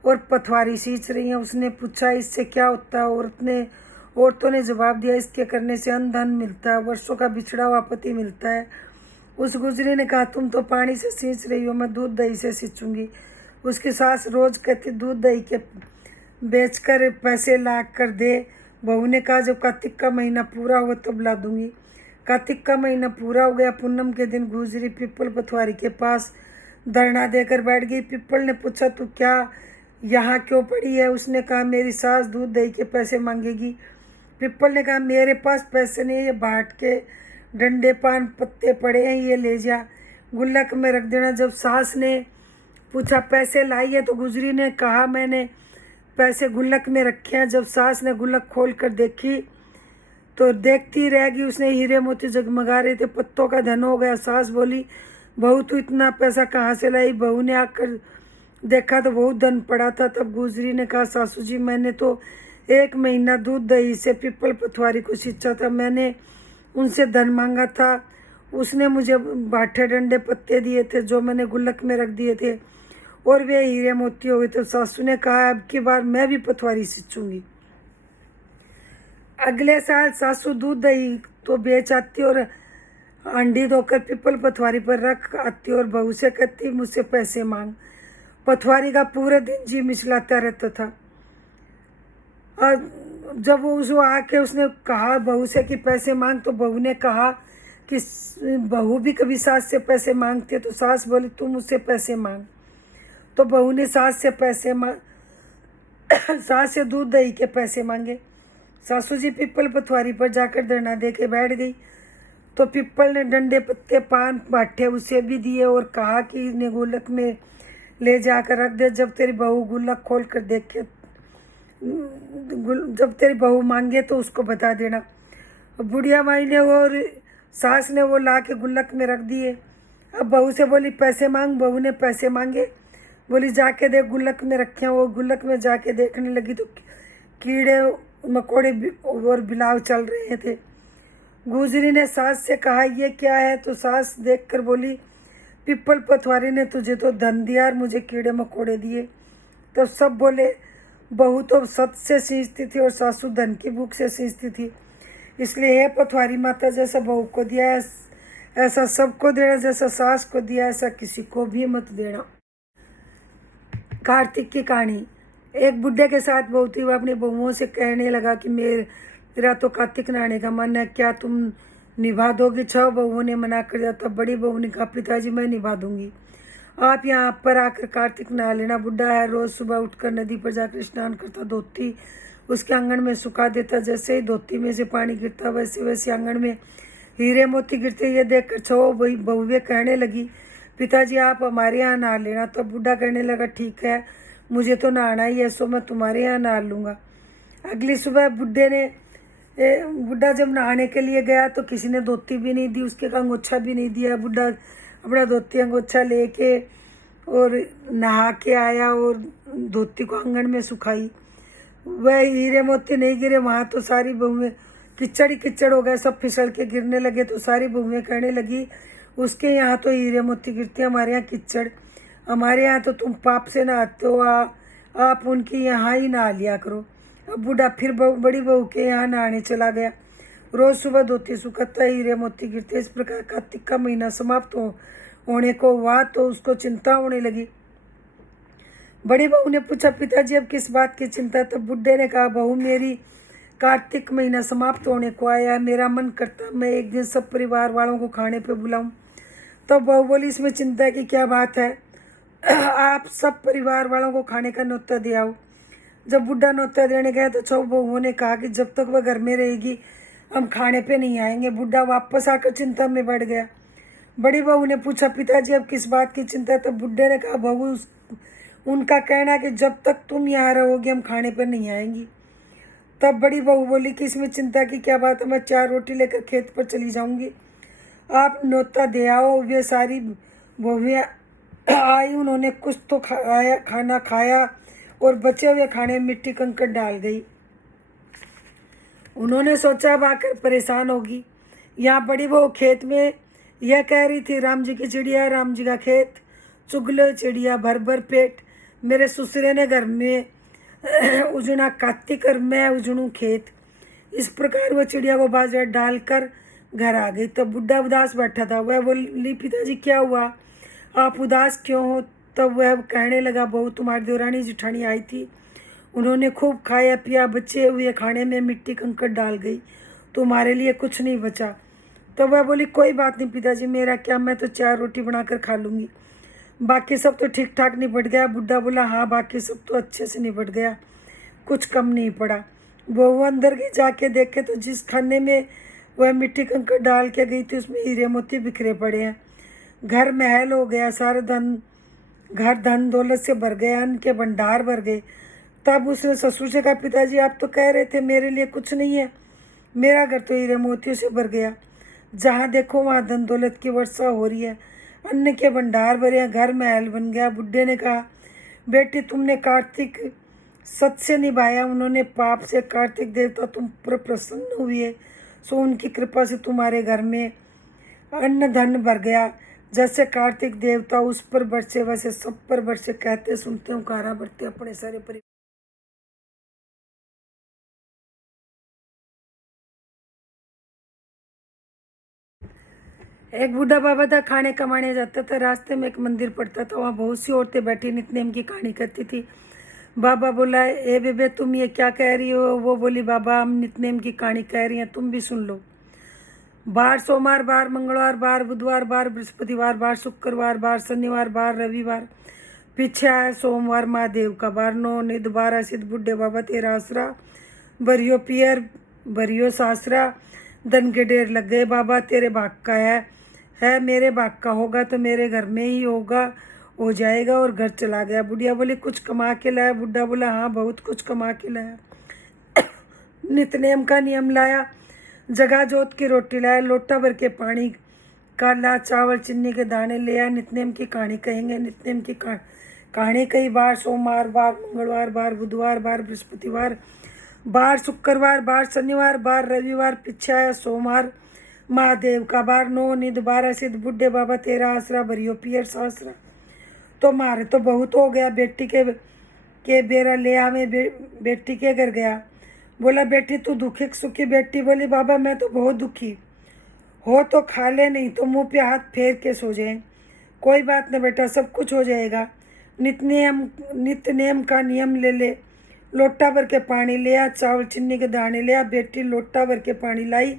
और पथवारी सींच रही हैं। उसने पूछा, इससे क्या होता है? औरतों ने जवाब दिया, इसके करने से अन्न धन मिलता है, वर्षों का बिछड़ा हुआ पति मिलता है। उस गुजरी ने कहा, तुम तो पानी से सींच रही हो, मैं दूध दही से सींचूंगी। उसकी सास रोज कहती दूध दही के बेचकर पैसे ला कर दे। बहू ने कहा जब कार्तिक का महीना पूरा हुआ तो बुला दूंगी। कार्तिक का महीना पूरा हो गया। पूनम के दिन गुजरी पीपल पथवारी के पास धरना देकर बैठ गई। पीपल ने पूछा तू क्या यहाँ क्यों पड़ी है? उसने कहा मेरी सास दूध दही के पैसे मांगेगी। पीपल ने कहा मेरे पास पैसे नहीं, ये बाट के डंडे पान पत्ते पड़े हैं, ये ले जा, गुल्लक में रख देना। जब सास ने पूछा पैसे लाई है तो गुजरी ने कहा मैंने पैसे गुल्लक में रखे हैं। जब सास ने गुल्लक खोल कर देखी तो देखती रह गई। उसने हीरे मोती जगमगा रहे थे, पत्तों का धन हो गया। सास बोली बहू तू इतना पैसा कहाँ से लाई? बहू ने आकर देखा तो बहुत धन पड़ा था। तब गुजरी ने कहा सासू जी मैंने तो 1 महीना दूध दही से पीपल पथवारी को सींचा था, मैंने उनसे धन मांगा था, उसने मुझे बाठे डंडे पत्ते दिए थे जो मैंने गुल्लक में रख दिए थे और वे हीरे मोती हो गए थे। सासू ने कहा अब की बार मैं भी पथवारी सींचूंगी। अगले साल सासू दूध दही तो बेच आती और अंडी धोकर पीपल पथवारी पर रख आती और बहू से कहती मुझसे पैसे मांग। पथवारी का पूरे दिन जी मिचलाता रहता था। और जब वो उसको आके उसने कहा बहू से कि पैसे मांग, तो बहू ने कहा कि बहू भी कभी सास से पैसे मांगती है। तो सास बोली तू मुझसे पैसे मांग। तो बहू ने सास से सास से दूध दही के पैसे मांगे। सासू जी पीपल पथवारी पर जाकर धरना दे के बैठ गई। तो पीपल ने डंडे पत्ते पान बाठे उसे भी दिए और कहा कि इन्हें गुल्लक में ले जाकर रख दे। जब तेरी बहू गुल्लक खोल कर देखे, जब तेरी बहू मांगे तो उसको बता देना। बुढ़िया माई ने और सास ने वो ला के गुल्लक में रख दिए। अब बहू से बोली पैसे मांग। बहू ने पैसे मांगे। बोली जाके देख गुल्लक में रखे हैं। वो गुल्लक में जाके देखने लगी तो कीड़े मकोड़े और बिलाव चल रहे थे। गुजरी ने सास से कहा ये क्या है? तो सास देखकर बोली पीपल पथवारी ने तुझे तो धन दिया और मुझे कीड़े मकोड़े दिए। तो सब बोले बहू तो सत से सींचती थी और सासू धन की भूख से सींचती थी, इसलिए हे पथवारी माता जैसा बहू को दिया ऐसा सबको देना, जैसा सास को दिया ऐसा किसी को भी मत देना। कार्तिक की कहानी। एक बुढ़े के साथ बहू थी। वह अपनी बहुओं से कहने लगा कि मेरा तो कार्तिक नहाने का मन है, क्या तुम निभा दोगी? 6 बहुओं ने मना कर दिया। तब बड़ी बहू ने कहा पिताजी मैं निभा दूंगी, आप यहाँ पर आकर कार्तिक नहा लेना। बुढ़ा है, रोज सुबह उठकर नदी पर जाकर स्नान करता, धोती उसके आंगन में सुखा देता। जैसे ही धोती में से पानी गिरता वैसे वैसे आंगन में हीरे मोती गिरते। ये देखकर 6 बहुएं कहने लगी पिताजी आप हमारे यहाँ नहा लेना। तब बुढ़ा कहने लगा ठीक है, मुझे तो नहाना ही है, सो मैं तुम्हारे यहाँ नहा लूँगा। अगली सुबह बुढ़ा जब नहाने के लिए गया तो किसी ने धोती भी नहीं दी, उसके अंगोछा भी नहीं दिया। बुढ़ा अपना धोती अंगोछा लेके और नहा के आया और धोती को आंगन में सुखाई। वह हीरे मोती नहीं गिरे। वहाँ तो सारी बहुएं किचड़ ही किचड़ हो गए, सब फिसल के गिरने लगे। तो सारी बहुएं कहने लगी उसके यहाँ तो हीरे मोती गिरते, हमारे यहाँ किचड़, हमारे यहाँ तो तुम पाप से नहाते हो, आप उनकी यहाँ ही नहा लिया करो। अब बूढ़ा फिर बड़ी बहू के यहाँ नहाने चला गया। रोज सुबह धोती सुखाता, हीरे मोती गिरते। इस प्रकार कार्तिक का महीना समाप्त होने को हुआ तो उसको चिंता होने लगी। बड़ी बहू ने पूछा पिताजी अब किस बात की चिंता? तब बुढ़े ने कहा बहू मेरी कार्तिक महीना समाप्त होने को आया है, मेरा मन करता मैं एक दिन सब परिवार वालों को खाने पे बुलाऊं। तब बहू बोली इसमें चिंता की क्या बात है, आप सब परिवार वालों को खाने का न्योता दे आओ। जब बुढ़ा न्योता देने गया तो 6 बहुओं ने कहा कि जब तक वह घर में रहेगी हम खाने पे नहीं आएंगे। बुढ़ा वापस आकर चिंता में बढ़ गया। बड़ी बहू ने पूछा पिताजी अब किस बात की चिंता? तब बुढ़े ने कहा बहू उनका कहना कि जब तक तुम यहाँ रहोगे हम खाने पर नहीं आएंगी। तब बड़ी बहू बोली कि इसमें चिंता की क्या बात है, मैं 4 रोटी लेकर खेत पर चली जाऊंगी, आप न्योता दे आओ। वे सारी बहुएं आई, उन्होंने कुछ तो खाना खाया और बचे हुए खाने में मिट्टी कंकड़ डाल गई। उन्होंने सोचा अब आकर परेशान होगी। यहाँ बड़ी बहू खेत में यह कह रही थी राम जी की चिड़िया राम जी का खेत, चुगलो चिड़िया भर भर पेट, मेरे ससुरे ने घर में उजना कार्तिक और मैं उजड़ूं खेत। इस प्रकार वह चिड़िया को बाजार डालकर घर आ गई। तब बुढ़ा उदास बैठा था। वह बोली पिताजी क्या हुआ, आप उदास क्यों हो? तब वह कहने लगा, बहू तुम्हारी देवरानी जेठानी आई थी, उन्होंने खूब खाया पिया, बचे हुए खाने में मिट्टी कंकड़ डाल गई, तुम्हारे लिए कुछ नहीं बचा। तो वह बोली, कोई बात नहीं पिताजी, मेरा क्या, मैं तो 4 रोटी बनाकर खा लूँगी, बाकी सब तो ठीक ठाक निपट गया। बुढ़ा बोला, हाँ बाकी सब तो अच्छे से निपट गया, कुछ कम नहीं पड़ा। वो अंदर गई, जाके देखे तो जिस खाने में वह मिट्टी कंकड़ डाल के गई थी उसमें हीरे मोती बिखरे पड़े हैं। घर महल हो गया, सारे घर धन दौलत से भर गया, अन्न के भंडार भर गए। तब उसने ससुर से कहा, पिताजी आप तो कह रहे थे मेरे लिए कुछ नहीं है, मेरा घर तो हीरे मोतियों से भर गया, जहाँ देखो वहाँ धन दौलत की वर्षा हो रही है, अन्न के भंडार भरे हैं, घर महल बन गया। बुढ़े ने कहा, बेटी तुमने कार्तिक सत से निभाया, उन्होंने पाप से, कार्तिक देवता तुम पर प्रसन्न हुए, सो उनकी कृपा से तुम्हारे घर में अन्न धन भर गया। जैसे कार्तिक देवता उस पर बरसे वैसे सब पर बरसे, कहते सुनते हुकारा बरते अपने सारे परिवार। एक बूढ़ा बाबा था, खाने कमाने जाता था, रास्ते में एक मंदिर पड़ता था, वहाँ बहुत सी औरतें बैठी नित्यनेम की कहानी करती थी। बाबा बोला, ए बेबे तुम ये क्या कह रही हो? वो बोली, बाबा हम नित्यनेम की कहानी कह रही हैं, तुम भी सुन लो। बार सोमवार, बार मंगलवार, बार बुधवार, बार बृहस्पतिवार, बार शुक्रवार, बार शनिवार, बार रविवार, पीछे आया सोमवार महादेव का बार, 9 निध 12 सिद्ध, बुढ़े बाबा तेरा आसरा, बरियो पियर बरियो सासरा, धन के ढेर लग गए, बाबा तेरे भाग का है मेरे भाग का होगा तो मेरे घर में ही होगा, हो जाएगा। और घर चला गया। बुढ़िया बोली, कुछ कमा के लाया? बुढ़ा बोला, हाँ बहुत कुछ कमा के लाया। नित्यनेम का नियम लाया, जगह जोत की रोटी लाया, लोटा भर के पानी का ला, चावल चीनी के दाने ले आया। नित्यनेम की कहानी कहेंगे। नित्यनेम की कहानी कई बार सोमवार, बार मंगलवार, बार बुधवार, बार बृहस्पतिवार, बार शुक्रवार, बार शनिवार, बार रविवार, पीछे आया सोमवार महादेव का बार, 9 निध 12 सिद्ध, बुढ़े बाबा तेरा आसरा, भरियो पियर सासरा। तो मारे तो बहुत हो गया, बेटी के बेरा ले आवे, बेटी के घर गया। बोला, बेटी तू दुखी सुखी? बेटी बोली, बाबा मैं तो बहुत दुखी हो, तो खा ले, नहीं तो मुंह पे हाथ फेर के सो जाए। कोई बात नहीं बेटा, सब कुछ हो जाएगा। नित्य नेम का नियम ले ले, लोटा भर के पानी ले आ, चावल चीनी के दाने ले आ। बेटी लोटा भर के पानी लाई,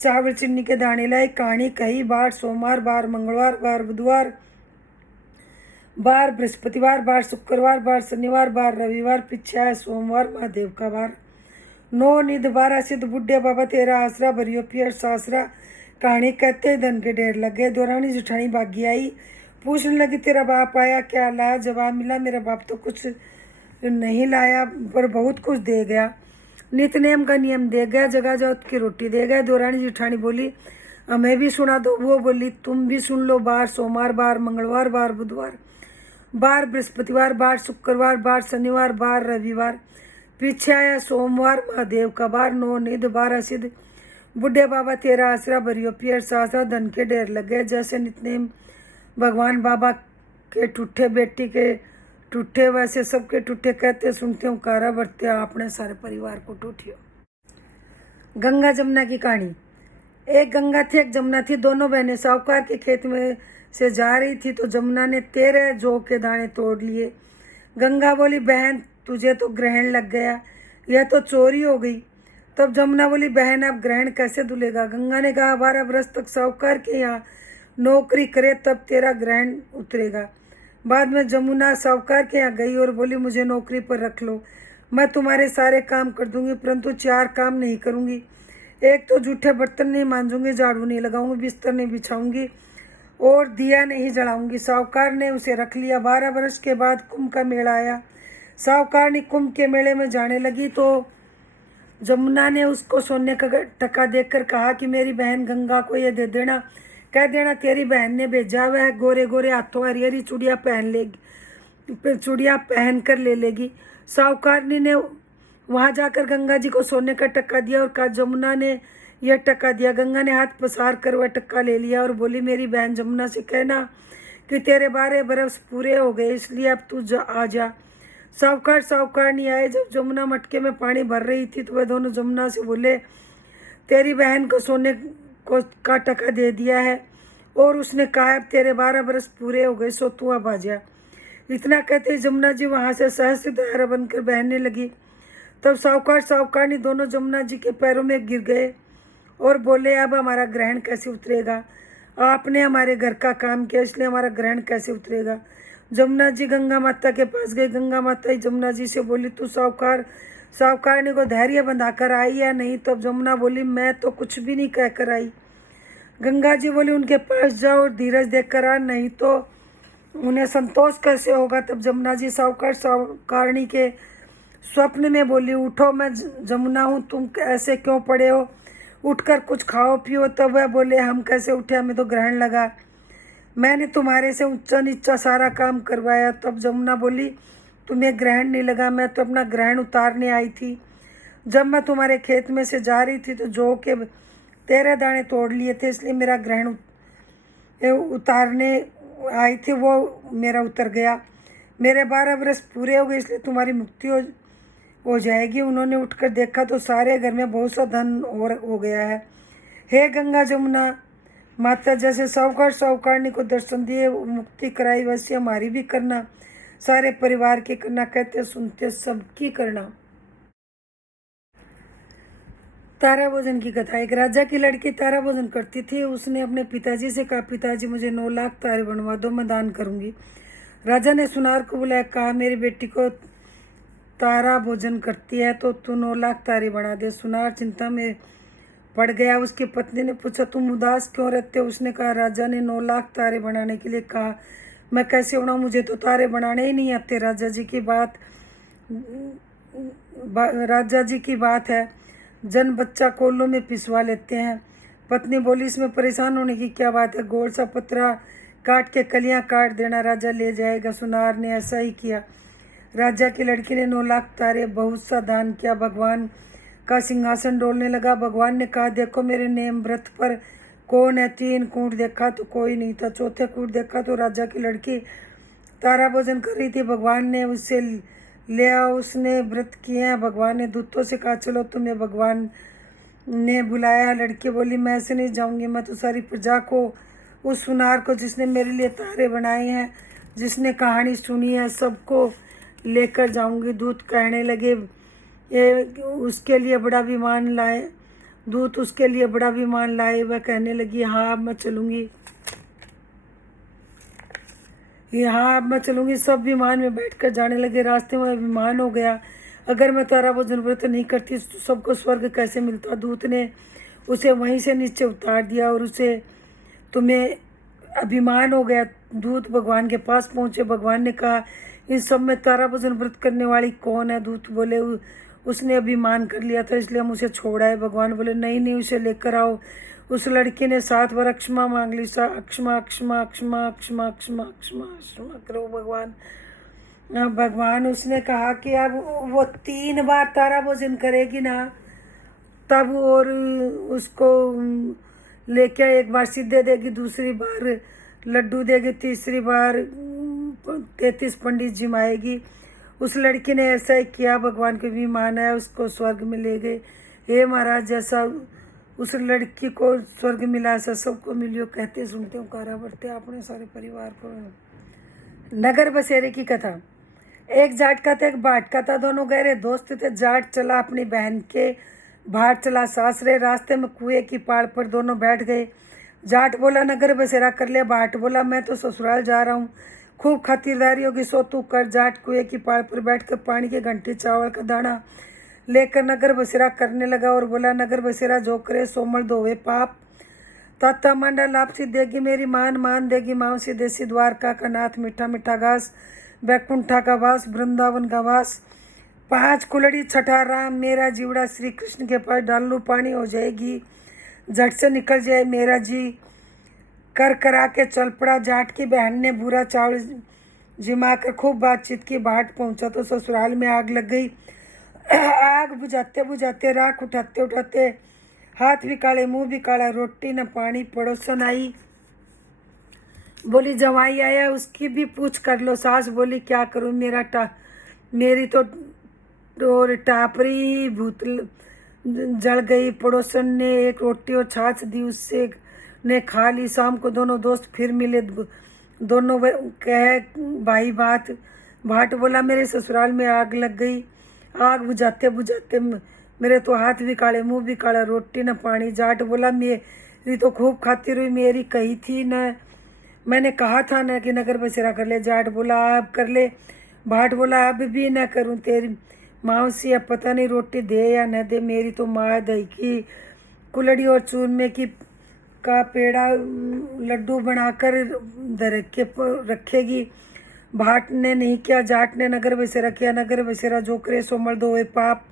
चावल चीनी के दाने लाई। कहानी कही बार सोमवार, बार मंगलवार, बार बुधवार, बार बृहस्पतिवार, बार शुक्रवार, बार शनिवार, बार रविवार, पीछे आया सोमवार महादेव का बार, 9 निध 12 सिद्ध, बुढ़े बाबा तेरा आसरा, भरियो पियर सासरा। कहानी कहते धन के ढेर लग गए। देवरानी जेठानी भागी आई, पूछने लगी, तेरा बाप आया, क्या लाया? जवाब मिला, मेरा बाप तो कुछ नहीं लाया पर बहुत कुछ दे गया, नित्यनेम का नियम दे गया, जगह जोत की रोटी दे गया। देवरानी जेठानी बोली, हमें भी सुना दो। वो बोली, तुम भी सुन लो। बार सोमवार, बार मंगलवार, बार बुधवार, बार बृहस्पतिवार, बार शुक्रवार, बार शनिवार, बार रविवार, पीछे आया सोमवार महादेव का बार, 9 निध 12 सिद्ध, बुढ़े बाबा तेरा आसरा, भरियो पियर सासरा। धन के ढेर लग गए। जैसे नित्यनेम भगवान बाबा के टूटे, बेटी के टूटे, वैसे सबके टूटे, कहते सुनते हूँ कारा बरते अपने सारे परिवार को टूटियो। गंगा जमुना की कहानी। एक गंगा थी, एक जमुना थी, दोनों बहनें साहूकार के खेत में से जा रही थी तो जमुना ने 13 जौ के दाने तोड़ लिए। गंगा बोली, बहन तुझे तो ग्रहण लग गया, यह तो चोरी हो गई। तब जमुना बोली, बहन अब ग्रहण कैसे धुलेगा? गंगा ने कहा, 12 वर्ष तक साहूकार के यहाँ नौकरी करे तब तेरा ग्रहण उतरेगा। बाद में जमुना साहूकार के यहाँ गई और बोली, मुझे नौकरी पर रख लो, मैं तुम्हारे सारे काम कर दूंगी, परंतु 4 काम नहीं करूंगी। एक तो जूठे बर्तन नहीं मांजूंगी, झाड़ू नहीं लगाऊंगी, बिस्तर नहीं बिछाऊंगी और दिया नहीं जलाऊंगी। साहूकार ने उसे रख लिया। 12 वर्ष के बाद कुंभ का मेला आया। साहूकार ने कुंभ के मेले में जाने लगी तो जमुना ने उसको सोने का टका देकर कहा कि मेरी बहन गंगा को ये दे देना, कह देना तेरी बहन ने भेजा, वह गोरे गोरे हाथों हरी हरी चूड़िया पहन लेगी, चूड़िया पहन कर ले लेगी। साहूकारनी ने वहाँ जाकर गंगा जी को सोने का टक्का दिया और कहा, जमुना ने यह टक्का दिया। गंगा ने हाथ पसार कर वह टक्का ले लिया और बोली, मेरी बहन जमुना से कहना कि तेरे 12 बरस पूरे हो गए, इसलिए अब तू आ जा। साहूकार नहीं आए। जब जमुना मटके में पानी भर रही थी तो वह दोनों जमुना से बोले, तेरी बहन को सोने को का टका दे दिया है और उसने कहा अब तेरे 12 बरस पूरे हो गए, सो तू अब आ जा। इतना कहते जमुना जी वहाँ से सहस्त्र धारा बनकर बहने लगी। तब साहूकार साहूकारनी दोनों जमुना जी के पैरों में गिर गए और बोले, अब हमारा ग्रहण कैसे उतरेगा? आपने हमारे घर का काम किया, इसलिए हमारा ग्रहण कैसे उतरेगा? जमुना जी गंगा माता के पास गए। गंगा माता ही जमुना जी से बोली, तू साहूकारनी को धैर्य बंधाकर आई या नहीं? तो अब जमुना बोली, मैं तो कुछ भी नहीं कह कर आई। गंगा जी बोली, उनके पास जाओ और धीरज देख कर आ, नहीं तो उन्हें संतोष कैसे होगा? तब जमुना जी साहूकारनी के स्वप्न में बोली, उठो, मैं जमुना हूँ, तुम ऐसे क्यों पड़े हो? उठकर कुछ खाओ पियो। तब वह बोले, हम कैसे उठे, हमें तो ग्रहण लगा, मैंने तुम्हारे से ऊंचा नीचा सारा काम करवाया। तब जमुना बोली, तुम्हें ग्रहण नहीं लगा, मैं तो अपना ग्रहण उतारने आई थी। जब मैं तुम्हारे खेत में से जा रही थी तो जौ के 13 दाने तोड़ लिए थे, इसलिए मेरा ग्रहण उतारने आई थी, वो मेरा उतर गया। मेरे 12 वर्ष पूरे हो गए, इसलिए तुम्हारी मुक्ति हो जाएगी। उन्होंने उठकर देखा तो सारे घर में बहुत सा धन हो गया है। हे गंगा जमुना माता, जैसे साहूकार साहूकारनी को दर्शन दिए मुक्ति कराई, वैसे हमारी भी करना, सारे परिवार की करना, कहते सुनते सबकी करना। तारा भोजन की कथा। एक राजा की लड़की तारा भोजन करती थी। उसने अपने पिताजी से कहा, पिताजी मुझे 9 लाख तारे बनवा दो, मैं दान करूंगी। राजा ने सुनार को बुलाया, कहा, मेरी बेटी को तारा भोजन करती है तो तू 9 लाख तारे बना दे। सुनार चिंता में पड़ गया। उसकी पत्नी ने पूछा, तुम उदास क्यों रहते हो? उसने कहा, राजा ने 9 लाख तारे बनाने के लिए कहा, मैं कैसे बनाऊं, मुझे तो तारे बनाने ही नहीं आते। राजा जी की बात है, जन बच्चा कोल्लों में पिसवा लेते हैं। पत्नी बोली, इसमें परेशान होने की क्या बात है, गोल सा पतरा काट के कलियां काट देना, राजा ले जाएगा। सुनार ने ऐसा ही किया। राजा की लड़की ने 9 लाख तारे बहुत सा दान किया। भगवान का सिंहासन डोलने लगा। भगवान ने कहा, देखो मेरे नेम व्रत पर कौन है? 3 कूट देखा तो कोई नहीं था, चौथे कूट देखा तो राजा की लड़की तारा भोजन कर रही थी। भगवान ने उससे लिया, उसने व्रत किए हैं। भगवान ने दूतों से कहा, चलो तुम्हें भगवान ने बुलाया। लड़की बोली, मैं ऐसे नहीं जाऊंगी, मैं तो सारी प्रजा को, उस सुनार को जिसने मेरे लिए तारे बनाए हैं, जिसने कहानी सुनी है, सबको लेकर जाऊंगी। दूत कहने लगे, ये उसके लिए बड़ा विमान लाए। दूत उसके लिए बड़ा विमान लाए। वह कहने लगी, हाँ अब मैं चलूँगी, हाँ अब मैं चलूँगी। सब विमान में बैठकर जाने लगे। रास्ते में विमान हो गया। अगर मैं तारा भोजन व्रत नहीं करती तो सबको स्वर्ग कैसे मिलता? दूत ने उसे वहीं से नीचे उतार दिया और उसे तुम्हें अभिमान हो गया। दूत भगवान के पास पहुँचे। भगवान ने कहा, इन सब में तारा भोजन व्रत करने वाली कौन है? दूत बोले, उसने अभिमान कर लिया था, इसलिए हम उसे छोड़ा है। भगवान बोले, नहीं, उसे लेकर आओ। उस लड़की ने 7 बार क्षमा मांग ली। क्षमा क्षमा क्षमा क्षमा क्षमा क्षमा क्षमा करो भगवान। भगवान उसने कहा कि अब वो 3 बार तारा भोजन करेगी ना, तब और उसको लेके एक बार सीधे देगी, दूसरी बार लड्डू देगी, तीसरी बार 33 पंडित जिमाएगी। उस लड़की ने ऐसा ही किया। भगवान को भी माना है, उसको स्वर्ग में ले गए। हे महाराज, जैसा उस लड़की को स्वर्ग मिला ऐसा सबको मिलियो। कहते सुनते हूँ कारा बढ़ते अपने सारे परिवार को। नगर बसेरे की कथा। एक जाट का था, एक बाट का था, दोनों गहरे दोस्त थे। जाट चला अपनी बहन के, बाट चला सासरे। रास्ते में कुएं की पाड़ पर दोनों बैठ गए। जाट बोला, नगर बसेरा कर लिया। बाट बोला, मैं तो ससुराल जा रहा हूँ, खूब खातिरदारी होगी, सो तू कर। जाट कुएं की पाड़ पर बैठकर पानी की घंटी, चावल का दाना लेकर नगर बसेरा करने लगा और बोला, नगर बसेरा जो करे सोमल धोवे पाप। ताता मंडा लापसी देगी मेरी मान देगी मावसी देसी। द्वारका का नाथ मीठा मीठा घास, बैकुंठा का वास, वृंदावन का वास। 5 कुलड़ी छठा राम, मेरा जीवड़ा श्री कृष्ण के पास डालू पानी हो जाएगी, झट से निकल जाए मेरा जी। कर करा के चल पड़ा। जाट की बहन ने बुरा चावल जिमा कर खूब बातचीत की। बाट पहुंचा तो ससुराल में आग लग गई। आग बुझाते बुझाते, राख उठाते उठाते, हाथ भी काले मुंह भी काला, रोटी न पानी। पड़ोसन आई, बोली जवाई आया, उसकी भी पूछ कर लो। सास बोली, क्या करूं, मेरी तो और टापरी भूत जल गई। पड़ोसन ने एक रोटी और छाछ दी, उससे ने खा ली। शाम को दोनों दोस्त फिर मिले। दोनों कह भाई बात। भाट बोला मेरे ससुराल में आग लग गई, आग बुझाते बुझाते मेरे तो हाथ भी काले मुंह भी काला, रोटी न पानी। जाट बोला मेरी तो खूब खाती रही, मेरी कही थी न, मैंने कहा था न कि नगर बसेरा कर ले। जाट बोला अब कर ले। भाट बोला अब भी न करूं, तेरी मौसी अब पता नहीं रोटी दे या न दे, मेरी तो माँ दही की कुलड़ी और चूरमे की का पेड़ा लड्डू बनाकर धर के रखेगी। भाट ने नहीं किया, जाट ने नगर बसेरा किया। नगर बसेरा जो करे सो मर्द होए पाप,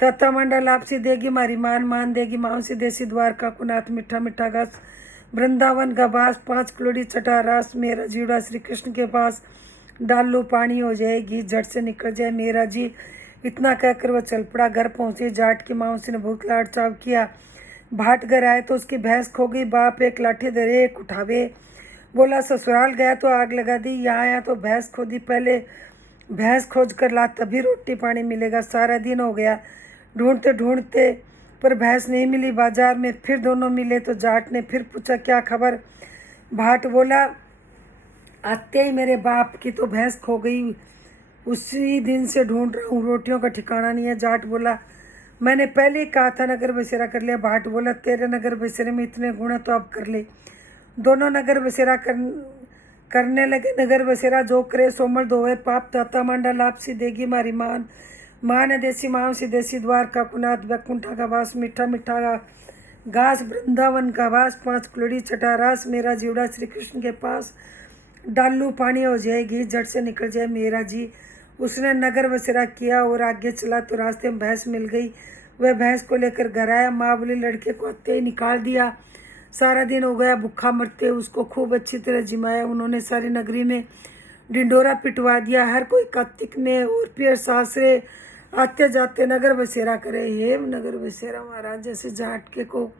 तत्ता मंडल आपसी देगी मारी मान, मान देगी माउसी देसी द्वारका को नाथ, मीठा मीठा घास वृंदावन का बास, 5 किलोड़ी चटा रास, मेरा जीवड़ा श्री कृष्ण के पास, डाल लो पानी हो जाएगी, झट से निकल जाए मेरा जी। इतना कहकर वह चल पड़ा। घर पहुंची, जाट की माउसी ने भूख लाड़ चाव किया। भाट घर आए तो उसकी भैंस खो गई। बाप एक लाठी धरे एक उठावे, बोला ससुराल गया तो आग लगा दी, यहाँ आया तो भैंस खो दी, पहले भैंस खोज कर ला तभी रोटी पानी मिलेगा। सारा दिन हो गया ढूंढते ढूंढते, पर भैंस नहीं मिली। बाजार में फिर दोनों मिले तो जाट ने फिर पूछा क्या खबर। भाट बोला आते ही मेरे बाप की तो भैंस खो गई, उसी दिन से ढूंढ रहा हूँ, रोटियों का ठिकाना नहीं है। जाट बोला मैंने पहले ही कहा था नगर बसेरा कर लिया। भाट बोला तेरे नगर बसेरे में इतने गुण है तो अब कर ले। दोनों नगर बसेरा करने लगे। नगर बसेरा जो करे सोमल धोवे पाप, ताता मांडा लापसी देगी मारी मान, माँ ने देसी माँ से देसी द्वार का कुनाथ, बैकुंठा का वास, मीठा मीठा का घास वृंदावन का वास, 5 कुलड़ी छठा रास, मेरा जीवड़ा श्री कृष्ण के पास, डालू पानी हो जाएगी, झट से निकल जाए मेरा जी। उसने नगर बसेरा किया और आगे चला तो रास्ते में भैंस मिल गई। वह भैंस को लेकर घर आया। माँ बोली लड़के को आते ही निकाल दिया, सारा दिन हो गया भूखा मरते। उसको खूब अच्छी तरह जिमाया। उन्होंने सारी नगरी में डिंडोरा पिटवा दिया। हर कोई कार्तिक में और फिर सासरे आते जाते नगर बसेरा करे। हे नगर बसेरा महाराज, जैसे जाटके को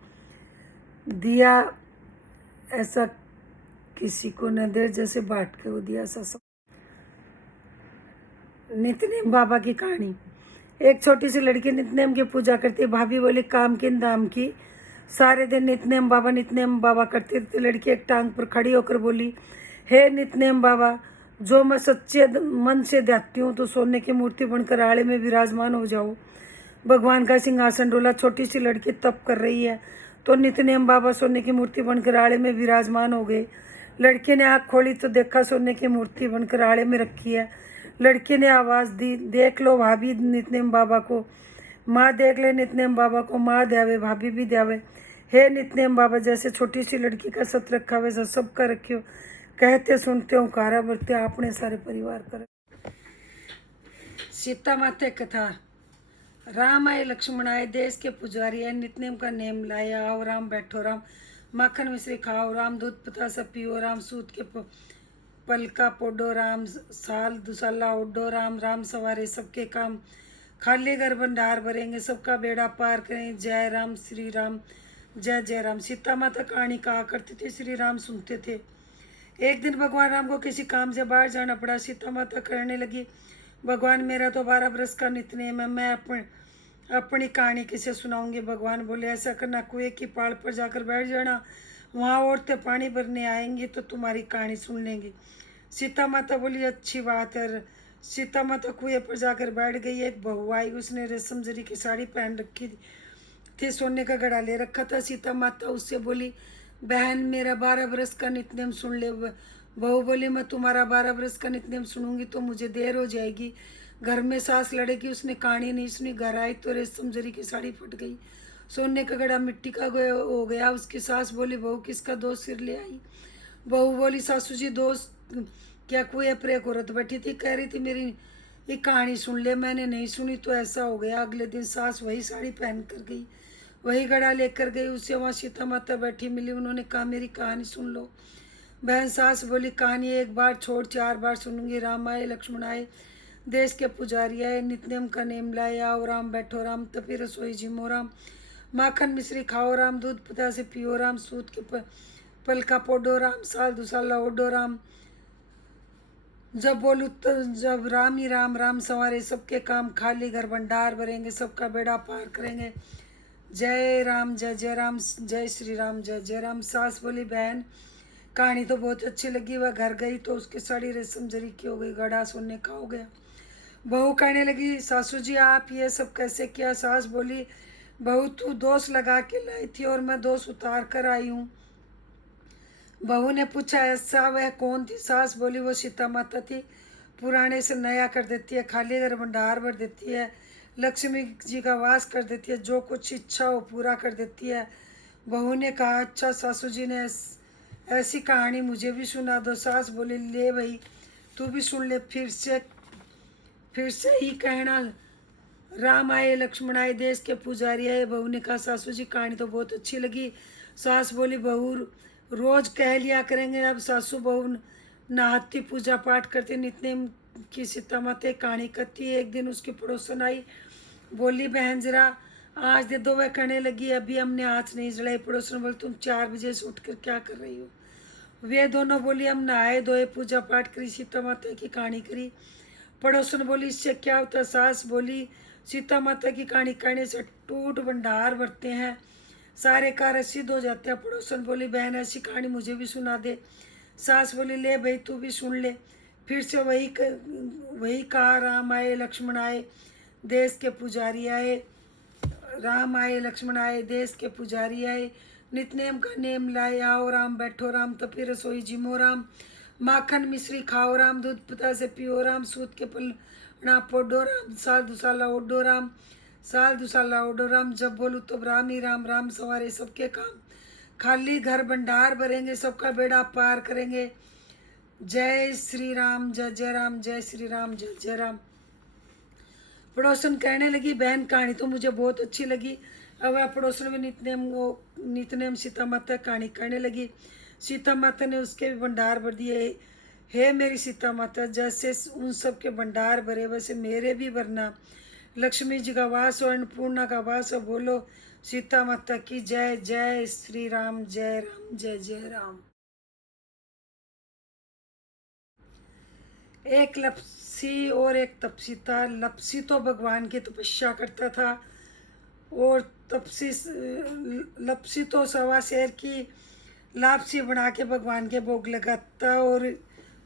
दिया ऐसा किसी को न दे, जैसे भाटके को दिया ऐसा सब। नितनेम बाबा की कहानी। एक छोटी सी लड़की नितनेम की पूजा करती। भाभी बोली काम की दाम की, सारे दिन नितनेम बाबा करती रहती। लड़की एक टांग पर खड़ी होकर बोली हे नितनेम बाबा, जो मैं सच्चे मन से देती हूँ तो सोने की मूर्ति बनकर आड़े में विराजमान हो जाओ। भगवान का सिंहासन डोला। छोटी सी लड़की तप कर रही है तो नितनेम बाबा सोने की मूर्ति बनकर आड़े में विराजमान हो गए। लड़की ने आँख खोली तो देखा सोने की मूर्ति बनकर आड़े में रखी है। लड़की ने आवाज़ दी देख लो भाभी नितनेम बाबा को। माँ देख ले नितनेम बाबा को, माँ द्यावे भाभी भी द्यावे। हे नितनेम बाबा, जैसे छोटी सी लड़की का सत रखा वैसा सबका रखियो। कहते सुनते हो कारा बरते अपने सारे परिवार कर। सीता माते कथा। राम आए लक्ष्मण आए, देश के पुजारी आए, नितनेम का नेम लाया। आओ राम बैठो राम, माखन मिश्री खाओ राम, दूध पता सब पियो राम, सूत के पलका पोडो राम, साल दुसाला ओडो राम, राम सवारे सबके काम, खाली घर भंडार भरेंगे, सबका बेड़ा पार करें। जय राम श्री राम, जय जय राम। सीता माता कहानी कहा करती थी, श्री राम सुनते थे। एक दिन भगवान राम को किसी काम से बाहर जाना पड़ा। सीता माता कहने लगी भगवान मेरा तो 12 बरस का नितनेम है, मैं अपनी कहानी किसे सुनाऊंगी। भगवान बोले ऐसा करना, कुएं की पाड़ पर जाकर बैठ जाना, वहाँ औरतें पानी भरने आएंगी तो तुम्हारी कहानी सुन लेंगी। सीता माता बोली अच्छी बात है। सीता माता कुएं पर जाकर बैठ गई। एक बहू आई, उसने रेशम जरी की साड़ी पहन रखी थी, सोने का घड़ा ले रखा था। सीता माता उससे बोली बहन मेरा 12 बरस का नितनेम सुन ले। बहू बोली मैं तुम्हारा 12 बरस का नितनेम सुनूंगी तो मुझे देर हो जाएगी, घर में सास लड़ेगी। उसने कहानी नहीं सुनी। घर आई तो रेशम जरी की साड़ी फट गई, सोने का घड़ा मिट्टी का हो गया। उसकी सास बोली बहू किसका दोस्त सिर ले आई। बहू बोली सासू जी दोस्त क्या, कुएं पर एक औरत बैठी थी, कह रही थी मेरी ये कहानी सुन ले, मैंने नहीं सुनी तो ऐसा हो गया। अगले दिन सास वही साड़ी पहन कर गई, वही घड़ा लेकर गई। उससे वहाँ सीता माता बैठी मिली। उन्होंने कहा मेरी कहानी सुन लो। बहन सास बोली कहानी एक बार छोड़ 4 बार सुनूंगी। राम आए लक्ष्मण आए, देश के पुजारी आए, नितनेम का नेम लाए। आओ राम बैठो राम, तपी रसोई जिमो राम, माखन मिश्री खाओ राम, दूध पता से पियो राम, सूत के पलका पोडो राम, साल दुसाला ओडो राम। जब बोलू तो जब राम ही राम, राम सवारे सबके काम, खाली घर भंडार भरेंगे, सबका बेड़ा पार करेंगे। जय राम जय जय राम, जय श्री राम जय जय राम। सास बोली बहन कहानी तो बहुत अच्छी लगी। वह घर गई तो उसकी साड़ी रेशम जरी की हो गई, गड़ा सोने का हो गया। बहू कहने लगी, सासू जी आप ये सब कैसे किया? सास बोली, बहू तू दोष लगा के लाई थी और मैं दोष उतार कर आई हूँ। बहू ने पूछा, ऐसा वह कौन थी? सास बोली, वो सीता माता थी, पुराने से नया कर देती है, खाली घर भंडार भर देती है, लक्ष्मी जी का वास कर देती है, जो कुछ इच्छा हो पूरा कर देती है। बहू ने कहा, अच्छा सासू जी ने ऐसी कहानी मुझे भी सुना दो। सास बोली, ले भाई तू भी सुन ले। फिर से ही कहना, राम आए लक्ष्मण आए देश के पुजारी आए। बहू ने कहा, सासू जी कहानी तो बहुत अच्छी लगी। सास बोली, बहू रोज कह लिया करेंगे। अब सासू बहू नहाती, पूजा पाठ करती, नित्य की सीता माता कहानी करती है। एक दिन उसकी पड़ोसन आई, बोली, बहन जरा आज दे दो। वह कहने लगी, अभी हमने हाथ नहीं जलाई। पड़ोसन बोली, तुम 4 बजे से उठकर क्या कर रही हो? वे दोनों बोली, हम नहाए धोए, पूजा पाठ करी, सीता माता की कहानी करी। पड़ोसन बोली, इससे क्या होता? सास बोली, सीता माता की कहानी कहने से टूट भंडार भरते हैं, सारे कार्य सिद्ध हो जाते हैं। पड़ोसन बोली, बहन ऐसी कहानी मुझे भी सुना दे। सास बोली, ले भाई तू भी सुन ले। फिर से वही कहा, राम आए लक्ष्मण आए देश के पुजारी आए। राम आए लक्ष्मण आए देश के पुजारी आए, नितनेम का नेम लाए। आओ राम बैठो राम, तपी रसोई जिमो राम, माखन मिश्री खाओ राम, दूध पिता से पियो राम, सूत के पलना पोडो राम, साल दुसाला ओडो राम, साल दुसाला ओडो राम। जब बोलूँ तो राम ही राम, राम सवारे सबके काम, खाली घर भंडार भरेंगे, सबका बेड़ा पार करेंगे। जय श्री राम, जय जय राम, जय श्री राम, जय जय राम। पड़ोसन कहने लगी, बहन कहानी तो मुझे बहुत अच्छी लगी। अब वह पड़ोसन में नितनेम सीता माता कहानी कहने लगी। सीता माता ने उसके भी भंडार भर दिए। हे मेरी सीता माता, जैसे उन सब के भंडार भरे वैसे मेरे भी भरना। लक्ष्मी जी का वास हो, अन्नपूर्णा का वास हो। बोलो सीता माता की जय। जय श्री राम, जय राम, जय जय राम। एक लपसी और एक तपसी था। लपसी तो भगवान की तपस्या करता था और लपसी तो सवा शेर की लापसी बना के भगवान के भोग लगाता और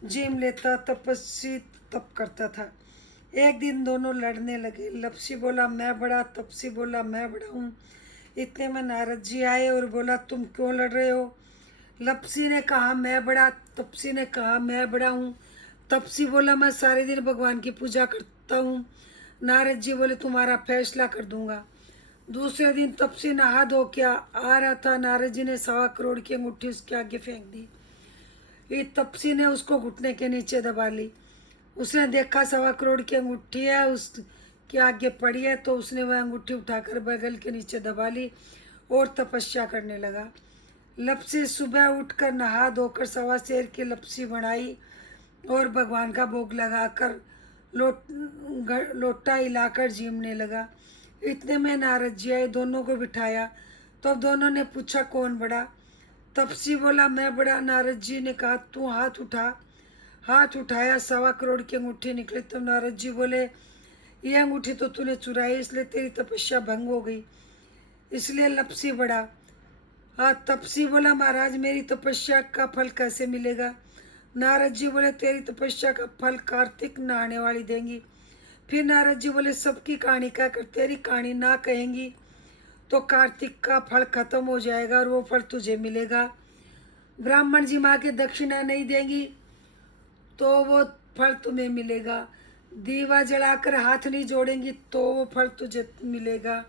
जिम लेता। तपस्वी तप करता था। एक दिन दोनों लड़ने लगे। लपसी बोला, मैं बड़ा। तपसी बोला, मैं बड़ा हूँ। इतने में नारद जी आए और बोला, तुम क्यों लड़ रहे हो? लपसी ने कहा, मैं बड़ा। तपसी ने कहा, मैं बड़ा हूँ। तपसी बोला, मैं सारे दिन भगवान की पूजा करता हूँ। नारद जी बोले, तुम्हारा फैसला कर दूंगा। दूसरे दिन तपसी नहा धो के आ रहा था। नारद जी ने 1.25 करोड़ की अंगूठी उसके आगे फेंक दी। ये तपसी ने उसको घुटने के नीचे दबा ली। उसने देखा 1.25 करोड़ की अंगूठी है उसके आगे पड़ी है, तो उसने वह अंगूठी उठाकर बगल के नीचे दबा ली और तपस्या करने लगा। लपसी सुबह उठकर नहा धोकर 1.25 शेर की लपसी बनाई और भगवान का भोग लगाकर लोटा हिलाकर झीमने लगा। इतने में नारद जी आए, दोनों को बिठाया। तो अब दोनों ने पूछा, कौन बड़ा? तपसी बोला, मैं बड़ा। नारद जी ने कहा, तू हाथ उठा। हाथ उठाया, 1.25 करोड़ की अंगूठी निकली। तब नारद जी बोले, ये अंगूठी तो तूने चुराई, इसलिए तेरी तपस्या भंग हो गई, इसलिए लपसी बड़ा। हाँ, तपसी बोला, महाराज मेरी तपस्या का फल कैसे मिलेगा? नारद जी बोले, तेरी तपस्या का फल कार्तिक नहाने वाली देंगी। फिर नारद जी बोले, सबकी कहानी कहकर तेरी कहानी ना कहेंगी तो कार्तिक का फल खत्म हो जाएगा और वो फल तुझे मिलेगा। ब्राह्मण जी माँ के दक्षिणा नहीं देंगी तो वो फल तुम्हें मिलेगा। दीवा जलाकर हाथ नहीं जोड़ेंगी तो वो फल तुझे मिलेगा।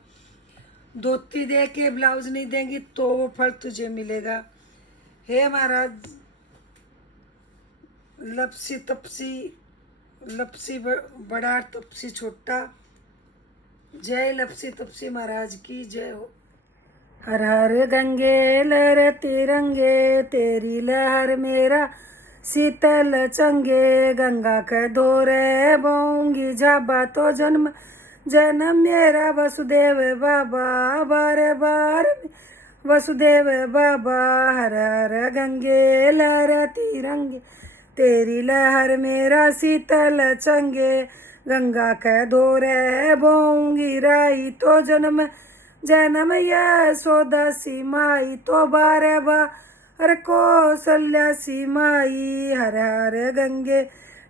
धोती दे के ब्लाउज नहीं देंगी तो वो फल तुझे मिलेगा। हे महाराज, लपसी तपसी, लपसी बड़ा, तपसी छोटा। जय लपसी तपसी महाराज की जय हो। हर हर गंगे लहर तिरंगे, तेरी लहर मेरा शीतल चंगे। गंगा के दौरे बोंगी जाबा तो जन्म जन्म मेरा। वसुदेव बाबा बारे बार वसुदेव बाबा। हर हर गंगे लहर तिरंगे, तेरी लहर मेरा शीतल चंगे। गंगा के दौरे बोंगी राई तो जन्म जन्म यशोदा सी माई। तो बारे हर कौशल्या सी माई हर हर गंगे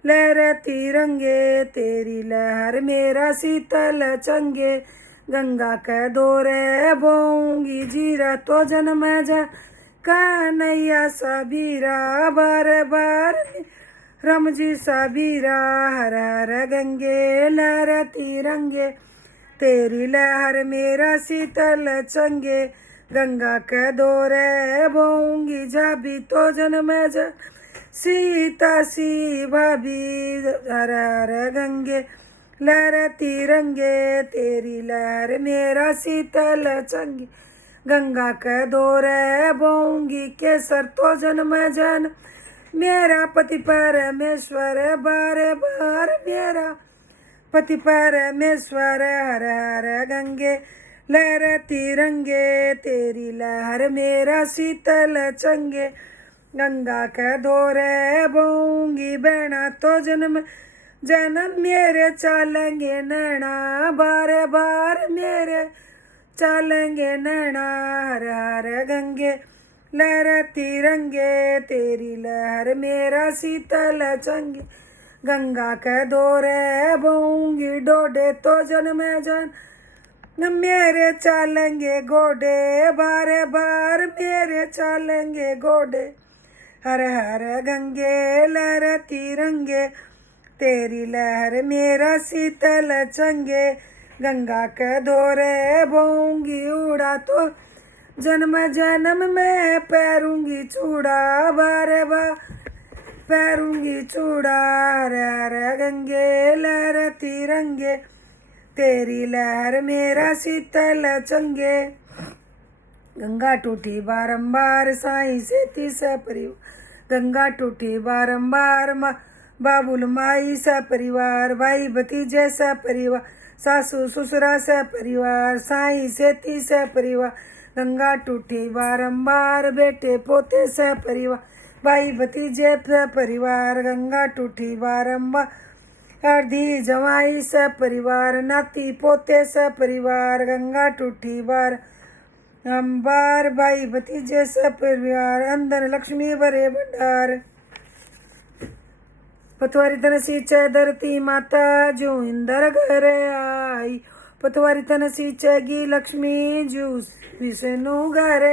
लहरती रंगे तेरी लहर मेरा शीतल चंगे गंगा के दौरे बोऊंगी जीरा तो जन्म जा कन्हैया सबीरा बार बार रमजी सबीरा हर हर गंगे लहरती रंगे तेरी लहर मेरा शीतल चंगे गंगा के दौरे बोऊंगी जाबी तो जन्म जा सीता सी भाभी हर हर गंगे लहरती रंगे तेरी लहर मेरा शीतल चंगे गंगा के दौरे बोऊंगी केसर तो जन्म जन मेरा पति परमेश्वर बार बार मेरा पति परमेश्वर हर हर गंगे लहरती रंगे तेरी लहर मेरा शीतल चंगे गंगा के दौरे बोऊंगी बहना तो जन्म जन्म मेरे चलेंगे नैना बार बार मेरे चलेंगे नैना हर हर गंगे लहरती रंगे तेरी लहर मेरा शीतल चंगे गंगा के दौरे बोऊंगी डोडे तो जन्म जन मेरे चलेंगे गोडे बार बार मेरे चलेंगे गोडे हर हर गंगे लहरती रंगे तेरी लहर मेरा शीतल चंगे गंगा के दौरे बोऊंगी उड़ा तो जन्म जन्म में पैरूंगी चूड़ा बार बार पैरूंगी चूड़ा हर हर गंगे लहरती रंगे तेरी लहर मेरा शीतल चंगे गंगा टूटी बारंबार साई से तीसरा परिवार गंगा टूटी बारंबार बाबुल माई सा परिवार भाई भतीजे सा परिवार सासू ससुरा सा परिवार साई से तीसरा परिवार गंगा टूटी बारंबार बेटे पोते सा परिवार भाई भतीजे सा परिवार गंगा टूटी बारंबार अर्धी जवाई सा परिवार नाती पोते सा परिवार गंगा टूटी बार बार भाई भतीजे सा परिवार अंदर लक्ष्मी भरे भंडार पतवारी तन सींचे धरती माता जो इंदर घर आई पतवारी तन सींचेगी लक्ष्मी जो विष्णु घर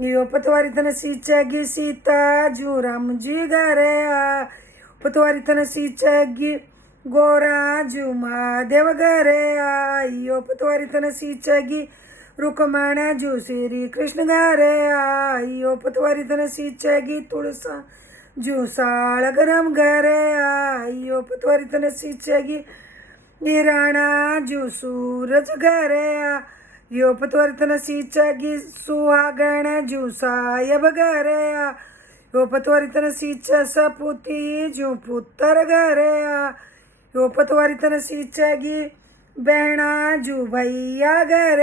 यो पतवारी तन सींचेगी सीता जो राम जी घर आ पतवारी तन सींचेगी गोरा जो महादेव घर आयो पतवारी तन सींचेगी रुकमण जो श्री कृष्ण घर आयो पतवारी तन सींचेगी तुलसा जो साल गरम घर आयो पतवारी तन सींचेगी राणा जो सूरज घर यो पतवारी तन सींचेगी सुहागण जो सायब घर यो पतवारी तन सींचे सपूती जो पुत्र घर यो पतवारी तन सींचेगी बहना जो भैया घर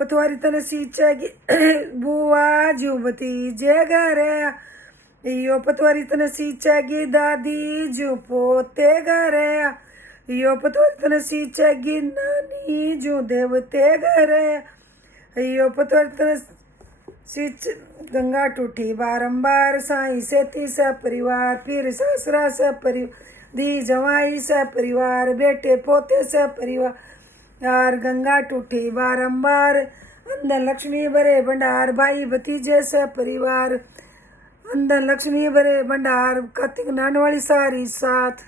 पतवारी तन सींचेगी बुआ जो भतीजे घर यो पतवारी तन सींचेगी दादी जो पोते घर यो पतवारी तन सींचेगी नानी जो देवते घर यो पतवारी तन सींच गंगा टूटी बारंबार साई से तीसरा परिवार फिर ससुरा से परिवार दी जवाई से परिवार बेटे पोते से परिवार यार गंगा टूटी बारंबार अंदर लक्ष्मी भरे भंडार भाई भतीजे से परिवार अंदर लक्ष्मी भरे भंडार कार्तिक नान वाली सारी साथ